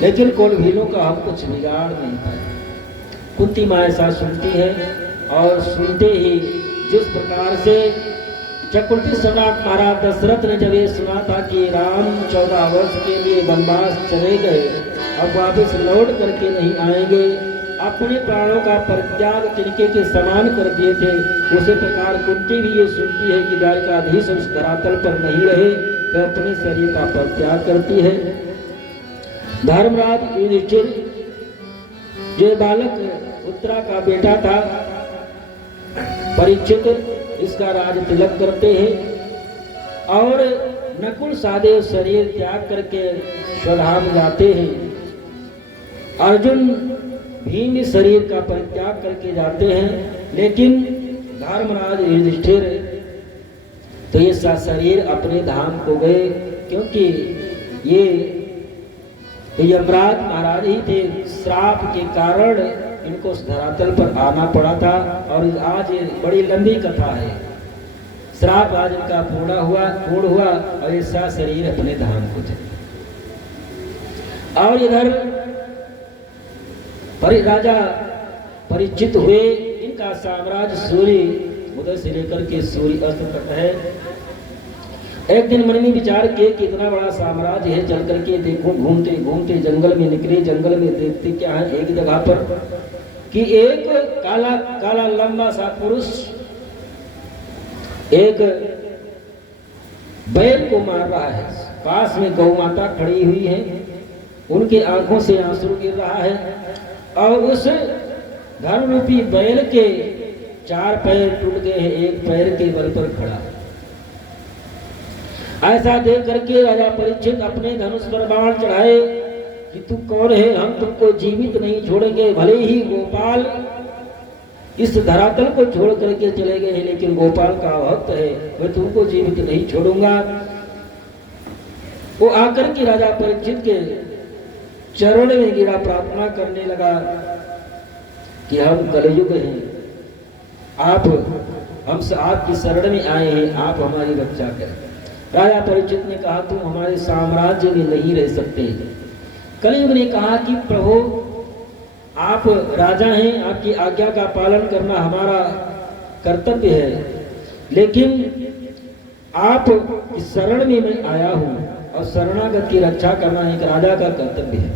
लेकिन कौरवियों का हम कुछ बिगाड़ नहीं पाए। कुंती माँ ऐसा सुनती है और सुनते ही जिस प्रकार से चक्रवर्ती सम्राट महाराज दशरथ ने जब ये सुना था कि राम 14 वर्ष के लिए वनवास चले गए, अब वापस लौट करके नहीं आएंगे, अपने प्राणों का परित्याग तिनके के समान कर दिए थे, उसी प्रकार कुंती भी ये सुनती है कि द्वारिकाधीश उस धरातल पर नहीं रहे तो अपने शरीर का परित्याग करती है। धर्मराज युधिष्ठिर जो बालक उत्तरा का बेटा था परीक्षित, इसका राज तिलक करते हैं और नकुल सहदेव शरीर त्याग करके स्वधाम जाते हैं। अर्जुन भीम शरीर का परित्याग करके जाते हैं, लेकिन धर्मराज युधिष्ठिर तो ये शरीर अपने धाम को गए, क्योंकि ये तो यमराज महाराज ही थे, श्राप के कारण इनको उस धरातल पर आना पड़ा था। और आज ये बड़ी लंबी कथा है, श्राप आज इनका पूर्ण हुआ और ऐसा शरीर अपने धाम को चले। और इधर राजा परीक्षित हुए, इनका साम्राज्य सूर्य उदय से लेकर के सूर्य अस्त तक है। एक दिन मन में विचार किए कि इतना बड़ा साम्राज्य है, चल करके देखो, घूमते घूमते जंगल में निकले, जंगल में देखते क्या है एक जगह पर कि एक काला काला लंबा सा पुरुष एक बैल को मार रहा है। पास में गौ माता खड़ी हुई है, उनकी आंखों से आंसू गिर रहा है और उस धर्म रूपी बैल के 4 पैर टूट गए हैं, एक पैर के बल पर खड़ा। ऐसा देख करके राजा परीक्षित अपने धनुष पर बाण चढ़ाए कि तू कौन है, हम तुमको जीवित नहीं छोड़ेंगे। भले ही गोपाल इस धरातल को छोड़ करके चले गए हैं, लेकिन गोपाल का भक्त है, मैं तुमको जीवित नहीं छोड़ूंगा। वो आकर के राजा परीक्षित के चरण में गिरा, प्रार्थना करने लगा कि हम कलयुग हैं, आप हमसे आपकी शरण में आए हैं, आप हमारी रक्षा करें। राजा परीक्षित ने कहा तुम हमारे साम्राज्य में नहीं रह सकते। कलयुग ने कहा कि प्रभु आप राजा हैं, आपकी आज्ञा का पालन करना हमारा कर्तव्य है, लेकिन आप इस शरण में मैं आया हूँ और शरणागत की रक्षा करना एक राजा का कर्तव्य है।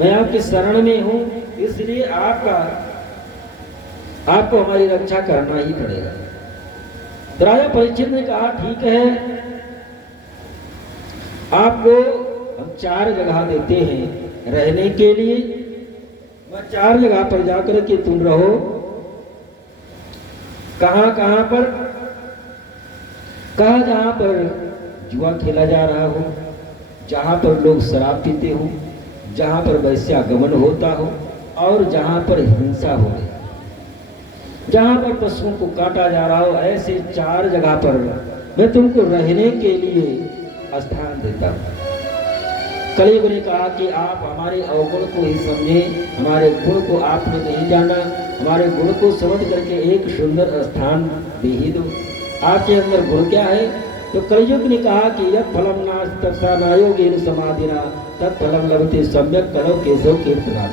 मैं आपकी शरण में हूँ, इसलिए आपको हमारी रक्षा करना ही पड़ेगा। तो राजा परीक्षित ने कहा ठीक है, आपको हम 4 जगह देते हैं रहने के लिए, वह 4 जगह पर जाकर के तुम रहो। कहां पर? कहा जहां पर जुआ खेला जा रहा हो, जहां पर लोग शराब पीते हो, जहां पर वैश्यागमन होता हो और जहां पर हिंसा हो रही, जहां पर पशुओं को काटा जा रहा हो, ऐसे 4 जगह पर मैं तुमको रहने के लिए स्थान देता हूं। कलयुग ने कहा कि आप हमारे अवगुण को ही समझे, हमारे गुण को आपने नहीं जाना, हमारे गुण को समझ करके एक सुंदर स्थान दे ही दो। आपके अंदर गुण क्या है? तो कलयुग ने कहा कि यत् फलम नास्ति तत्सा नायोगेन समाधिना तत्फलम लभते सम्यक करो केशव कीर्तना।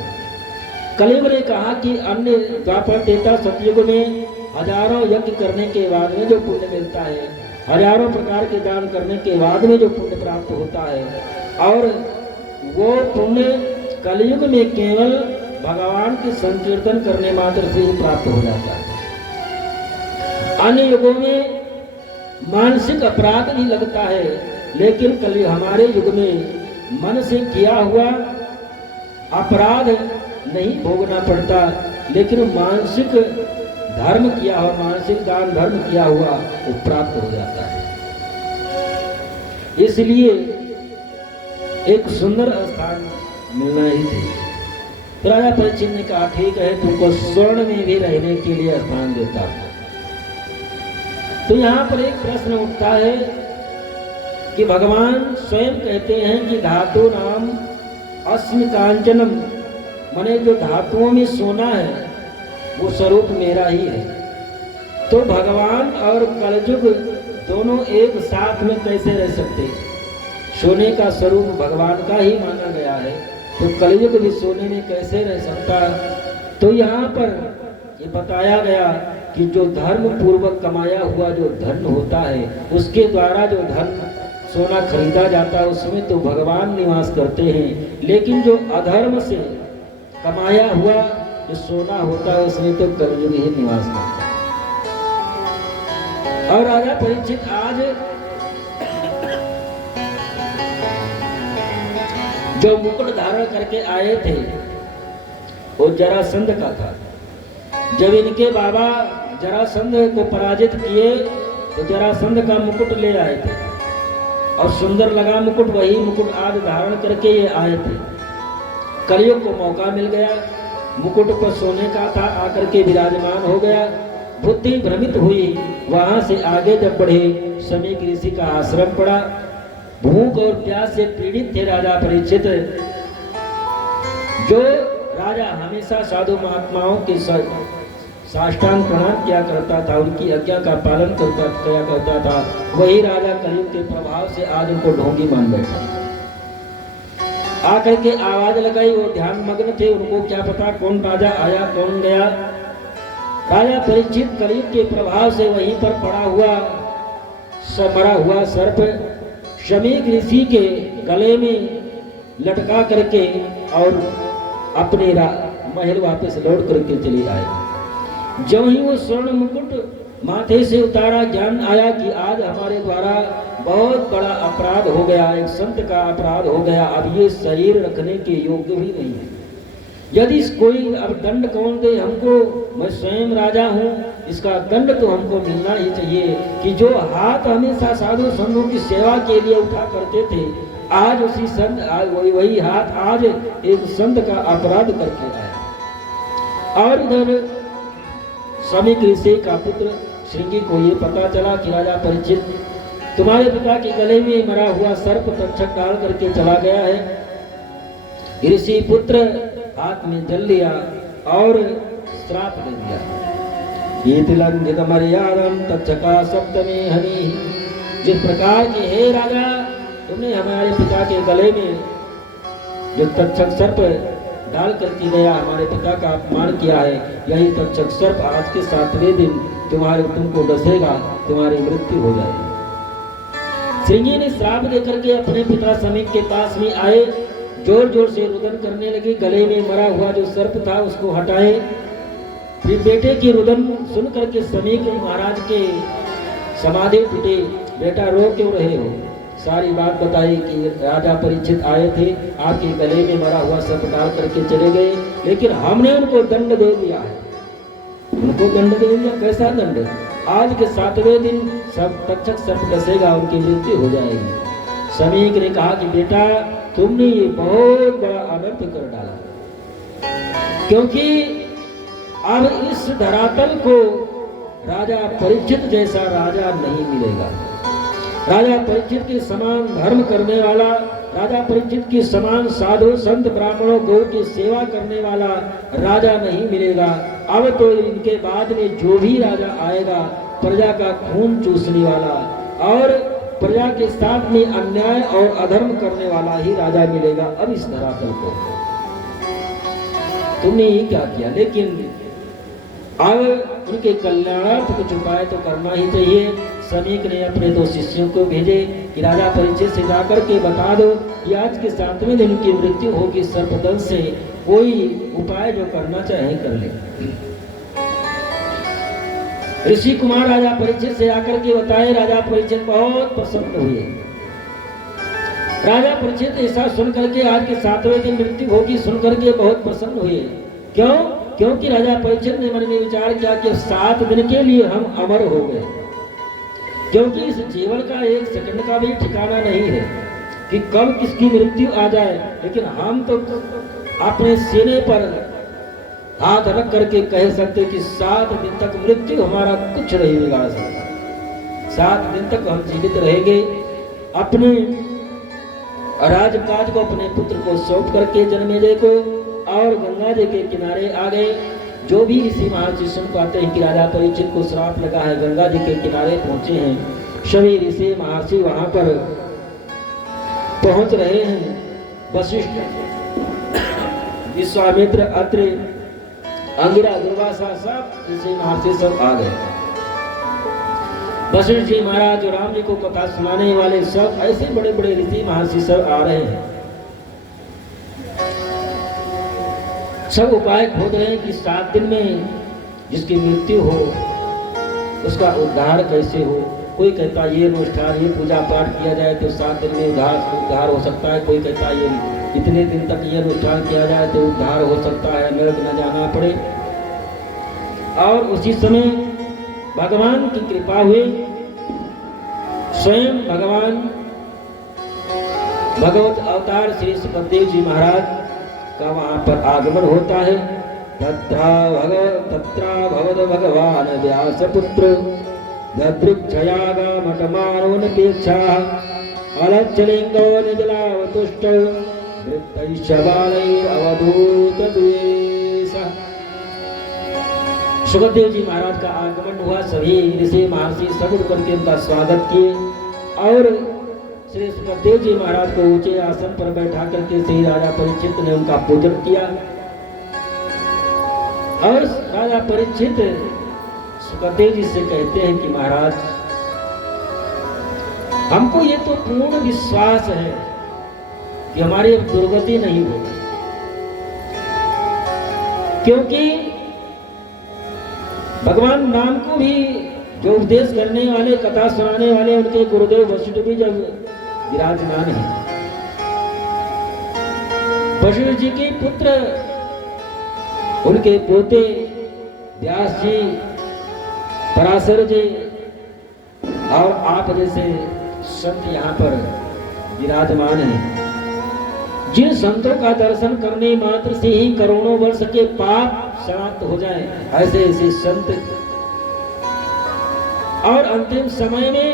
कलयुग ने कहा कि अन्य द्वापर त्रेता सतयुग में हजारों यज्ञ करने के बाद में जो पुण्य मिलता है, हजारों प्रकार के दान करने के बाद में जो पुण्य प्राप्त होता है, और वो पुण्य कलयुग में केवल भगवान के संकीर्तन करने मात्र से ही प्राप्त हो जाता है। अन्य युगों में मानसिक अपराध भी लगता है, लेकिन कल हमारे युग में मन से किया हुआ अपराध नहीं भोगना पड़ता, लेकिन मानसिक धर्म किया हुआ, मानसिक दान धर्म किया हुआ वो प्राप्त हो जाता है। इसलिए एक सुंदर स्थान मिलना ही चाहिए। तो राजा परीक्षित ने कहा ठीक है, तुमको स्वर्ण में भी रहने के लिए स्थान देता हूं। तो यहाँ पर एक प्रश्न उठता है कि भगवान स्वयं कहते हैं कि धातु नाम अस्मि कांचनम, माने जो धातुओं में सोना है वो स्वरूप मेरा ही है। तो भगवान और कलयुग दोनों एक साथ में कैसे रह सकते? सोने का स्वरूप भगवान का ही माना गया है, तो कलयुग भी सोने में कैसे रह सकता? तो यहाँ पर ये बताया गया कि जो धर्म पूर्वक कमाया हुआ जो धन होता है, उसके द्वारा जो धन सोना खरीदा जाता है, उसमें तो भगवान निवास करते हैं, लेकिन जो अधर्म से कमाया हुआ जो सोना होता है उसमें तो कलयुग ही निवास करता है। और राजा परीक्षित आज जो मुकुट धारण करके आए थे वो जरासंध का था। जब इनके बाबा जरासंध को पराजित किए तो जरासंध का मुकुट ले आए थे और सुंदर लगा मुकुट, वही मुकुट आज धारण करके ये आए थे। कलयुग को मौका मिल गया, मुकुट पर सोने का था, आकर के विराजमान हो गया। बुद्धि भ्रमित हुई, वहां से आगे जब बढ़े समीक ऋषि का आश्रम पड़ा। भूख और प्यास से पीड़ित थे राजा परीक्षित। जो राजा हमेशा साधु महात्माओं के साष्टांग प्रणाम किया करता था, उनकी आज्ञा का पालन किया करता था, वही राजा कलयुग के प्रभाव से आज उनको ढोंगी मान बैठा। आकर के आवाज लगाई, वो ध्यान मग्न थे, उनको क्या पता कौन राजा आया कौन गया। राजा परीक्षित कलयुग के प्रभाव से वहीं पर पड़ा हुआ मरा हुआ सर्प शमीक ऋषि के गले में लटका करके और अपने महल वापस लौट करके चले आए। जब ही वो स्वर्ण मुकुट माथे से उतारा, ज्ञान आया कि आज हमारे द्वारा बहुत बड़ा अपराध हो गया, एक संत का अपराध हो गया, अब ये शरीर रखने के योग्य भी नहीं है। यदि कोई अब दंड कौन दे हमको, मैं स्वयं राजा हूँ, इसका दंड तो हमको मिलना ही चाहिए कि जो हाथ हमेशा साधु संतों की सेवा के लिए उठा करते थे, आज उसी संत वही हाथ आज एक संत का अपराध करके आया। और इधर समीक ऋषि का पुत्र श्रृंगी को ये पता चला कि राजा परीक्षित तुम्हारे पिता के गले में मरा हुआ सर्प तक्षक डाल करके चला गया है। ऋषि पुत्र हाथ में जल लिया और श्राप दे दिया। ये तिलंघित मर्यादम तक्षका सप्तमे हनि, जिस प्रकार के हे राजा तुमने हमारे पिता के गले में जो तक्षक सर्प डाल करके गया, हमारे पिता का अपमान किया है, यही तक्षक सर्प आज के 7वें दिन तुमको डसेगा, तुम्हारी मृत्यु हो जाएगी। श्रृंगी ने श्राप देकर के अपने पिता समीक के पास में आए, जोर जोर से रुदन करने लगे, गले में मरा हुआ जो सर्प था उसको हटाए। फिर बेटे की रुदन सुन करके समीक महाराज के समाधि टूटे, बेटा रो क्यों रहे हो? सारी बात बताई कि राजा परीक्षित आए थे, आपके गले में मरा हुआ सर्प डाल करके चले गए, लेकिन हमने उनको दंड दे दिया है। उनको दंड दे दिया? कैसा दंड? आज के 7वें दिन सब तक्षक सर्प डसेगा, उनकी मृत्यु हो जाएगी। समीक ने कहा कि बेटा तुमने ये बहुत बड़ा अनर्थ कर डाला, क्योंकि अब इस धरातल को राजा परीक्षित जैसा राजा नहीं मिलेगा। राजा परीक्षित के समान धर्म करने वाला, राजा परीक्षित के समान साधु संत ब्राह्मणों गौ की सेवा करने वाला राजा नहीं मिलेगा। अब तो इनके बाद में जो भी राजा आएगा, प्रजा का खून चूसने वाला और प्रजा के साथ में अन्याय और अधर्म करने वाला ही राजा मिलेगा अब इस धरातल को। तुमने ये क्या किया? लेकिन अब उनके कल्याणार्थ कुछ उपाय तो करना ही चाहिए। समीक ने अपने 2 शिष्यों को भेजे कि राजा परीक्षित से जाकर के बता दो कि आज के 7वें दिन की मृत्यु होगी सर्पदंश से, कोई उपाय जो करना चाहे कर ले। ऋषि कुमार राजा परीक्षित से आकर के बताए, राजा परीक्षित बहुत प्रसन्न हुए। राजा परीक्षित ऐसा सुन करके आज के 7वें दिन मृत्यु होगी सुन करके बहुत प्रसन्न हुए। क्यों? क्योंकि राजा परीक्षित ने मन में विचार किया कि 7 दिन के लिए हम अमर हो गए, क्योंकि इस जीवन का 1 सेकंड का भी ठिकाना नहीं है कि कब किसकी मृत्यु आ जाए। लेकिन हम तो अपने सीने पर हाथ रख करके कह सकते कि 7 दिन तक मृत्यु हमारा कुछ नहीं बिगाड़ सकता। 7 दिन तक हम जीवित रहेंगे। अपने राजकाज को अपने पुत्र को सौंप करके जन्मेजय को और गंगा जी के किनारे आ गए। जो भी ऋषि महर्षि सुन पाते हैं कि राजा परीक्षित को श्राप लगा है, गंगा जी के किनारे पहुंचे हैं। सभी ऋषि महर्षि वहां पर पहुंच रहे हैं। वशिष्ठ, विश्वामित्र, अत्रि, अंगिरा, दुर्वासा सब ऋषि महर्षि सब आ गए। वशिष्ठ जी महाराज जो राम जी को कथा सुनाने वाले सब ऐसे बड़े बड़े ऋषि महर्षि सब आ रहे हैं। सब उपाय खोज रहे हैं कि 7 दिन में जिसकी मृत्यु हो उसका उद्धार कैसे हो। कोई कहता ये अनुष्ठान, ये पूजा पाठ किया जाए तो 7 दिन में उद्धार हो सकता है। कोई कहता ये इतने दिन तक ये अनुष्ठान किया जाए तो उद्धार हो सकता है, नरक न जाना पड़े। और उसी समय भगवान की कृपा हुई, स्वयं भगवान भगवत अवतार श्री सुखदेव जी महाराज का वहां पर आगमन होता है। तत्रा भगवत भगवान व्यास पुत्र ददृक्षयागमटमानोनपेक्षा अलच्छलिंगो निजलावतुष्ट वृत्तैश्चबालैरवधूत द्वेषः। सुखदेव जी महाराज का आगमन हुआ। सभी ऋषि महर्षि सब उठ करके उनका स्वागत किए और श्री सुखदेव जी महाराज को ऊंचे आसन पर बैठा करके श्री राजा परीक्षित ने उनका पूजन किया। और राजा परीक्षित सुखदेव जी से कहते हैं कि महाराज, हमको ये तो पूर्ण विश्वास है कि हमारी अब दुर्गति नहीं होगी, क्योंकि भगवान राम को भी जो उपदेश करने वाले, कथा सुनाने वाले उनके गुरुदेव वशिष्ठ भी जब विराजमान है। वशिष्ठ जी के पुत्र उनके पोते व्यास जी, पराशर जी और आप जैसे संत यहाँ पर विराजमान हैं, जिन संतों का दर्शन करने मात्र से ही करोड़ों वर्ष के पाप समाप्त हो जाए, ऐसे ऐसे संत। और अंतिम समय में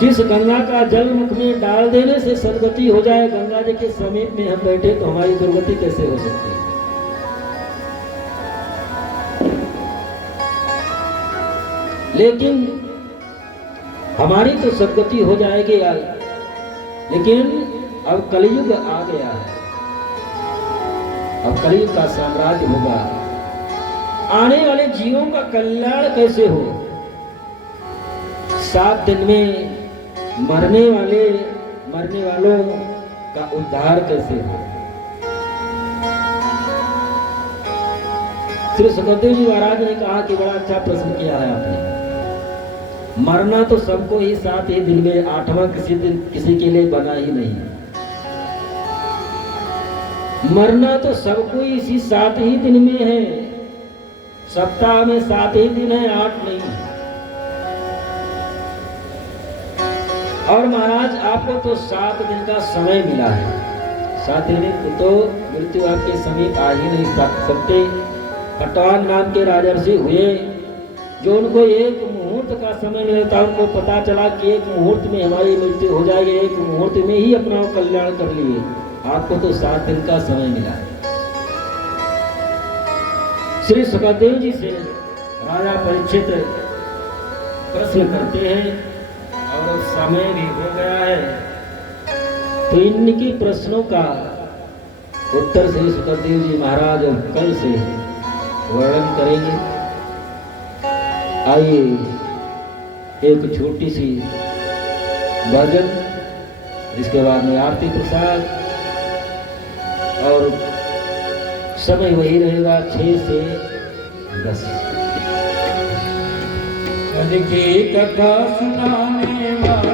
जिस गंगा का जल मुख में डाल देने से सदगति हो जाए, गंगा जी के समीप में हम बैठे तो हमारी दुर्गति कैसे हो सकती है? लेकिन हमारी तो सदगति हो जाएगी यार, लेकिन अब कलयुग आ गया है, अब कलयुग का साम्राज्य होगा। आने वाले जीवों का कल्याण कैसे हो? 7 दिन में मरने वालों का उद्धार कैसे हो? श्री सुखदेव जी महाराज ने कहा कि बड़ा अच्छा प्रश्न किया है आपने। मरना तो सबको ही 7 ही दिन में, 8वां किसी के लिए बना ही नहीं। मरना तो सबको इसी 7 ही दिन में है। सप्ताह में 7 ही दिन है, 8 नहीं। और महाराज आपको तो 7 दिन का समय मिला है। 7 दिन तो मृत्यु आपके समीप आ ही नहीं सकते। खटवान नाम के राजर्षि हुए, जो उनको एक मुहूर्त का समय मिला था, उनको पता चला कि एक मुहूर्त में हमारी मृत्यु हो जाएगी, एक मुहूर्त में ही अपना कल्याण कर लिए। आपको तो 7 दिन का समय मिला है। श्री सुखदेव जी से राजा परीक्षित प्रश्न करते हैं और समय भी हो गया है, तो इनकी प्रश्नों का उत्तर श्री सुखदेव जी महाराज कल से वर्णन करेंगे। आइए एक छोटी सी भजन, इसके बाद में आरती प्रसाद, और समय वही रहेगा 6 से 10। कल की कथा सुनाने वाला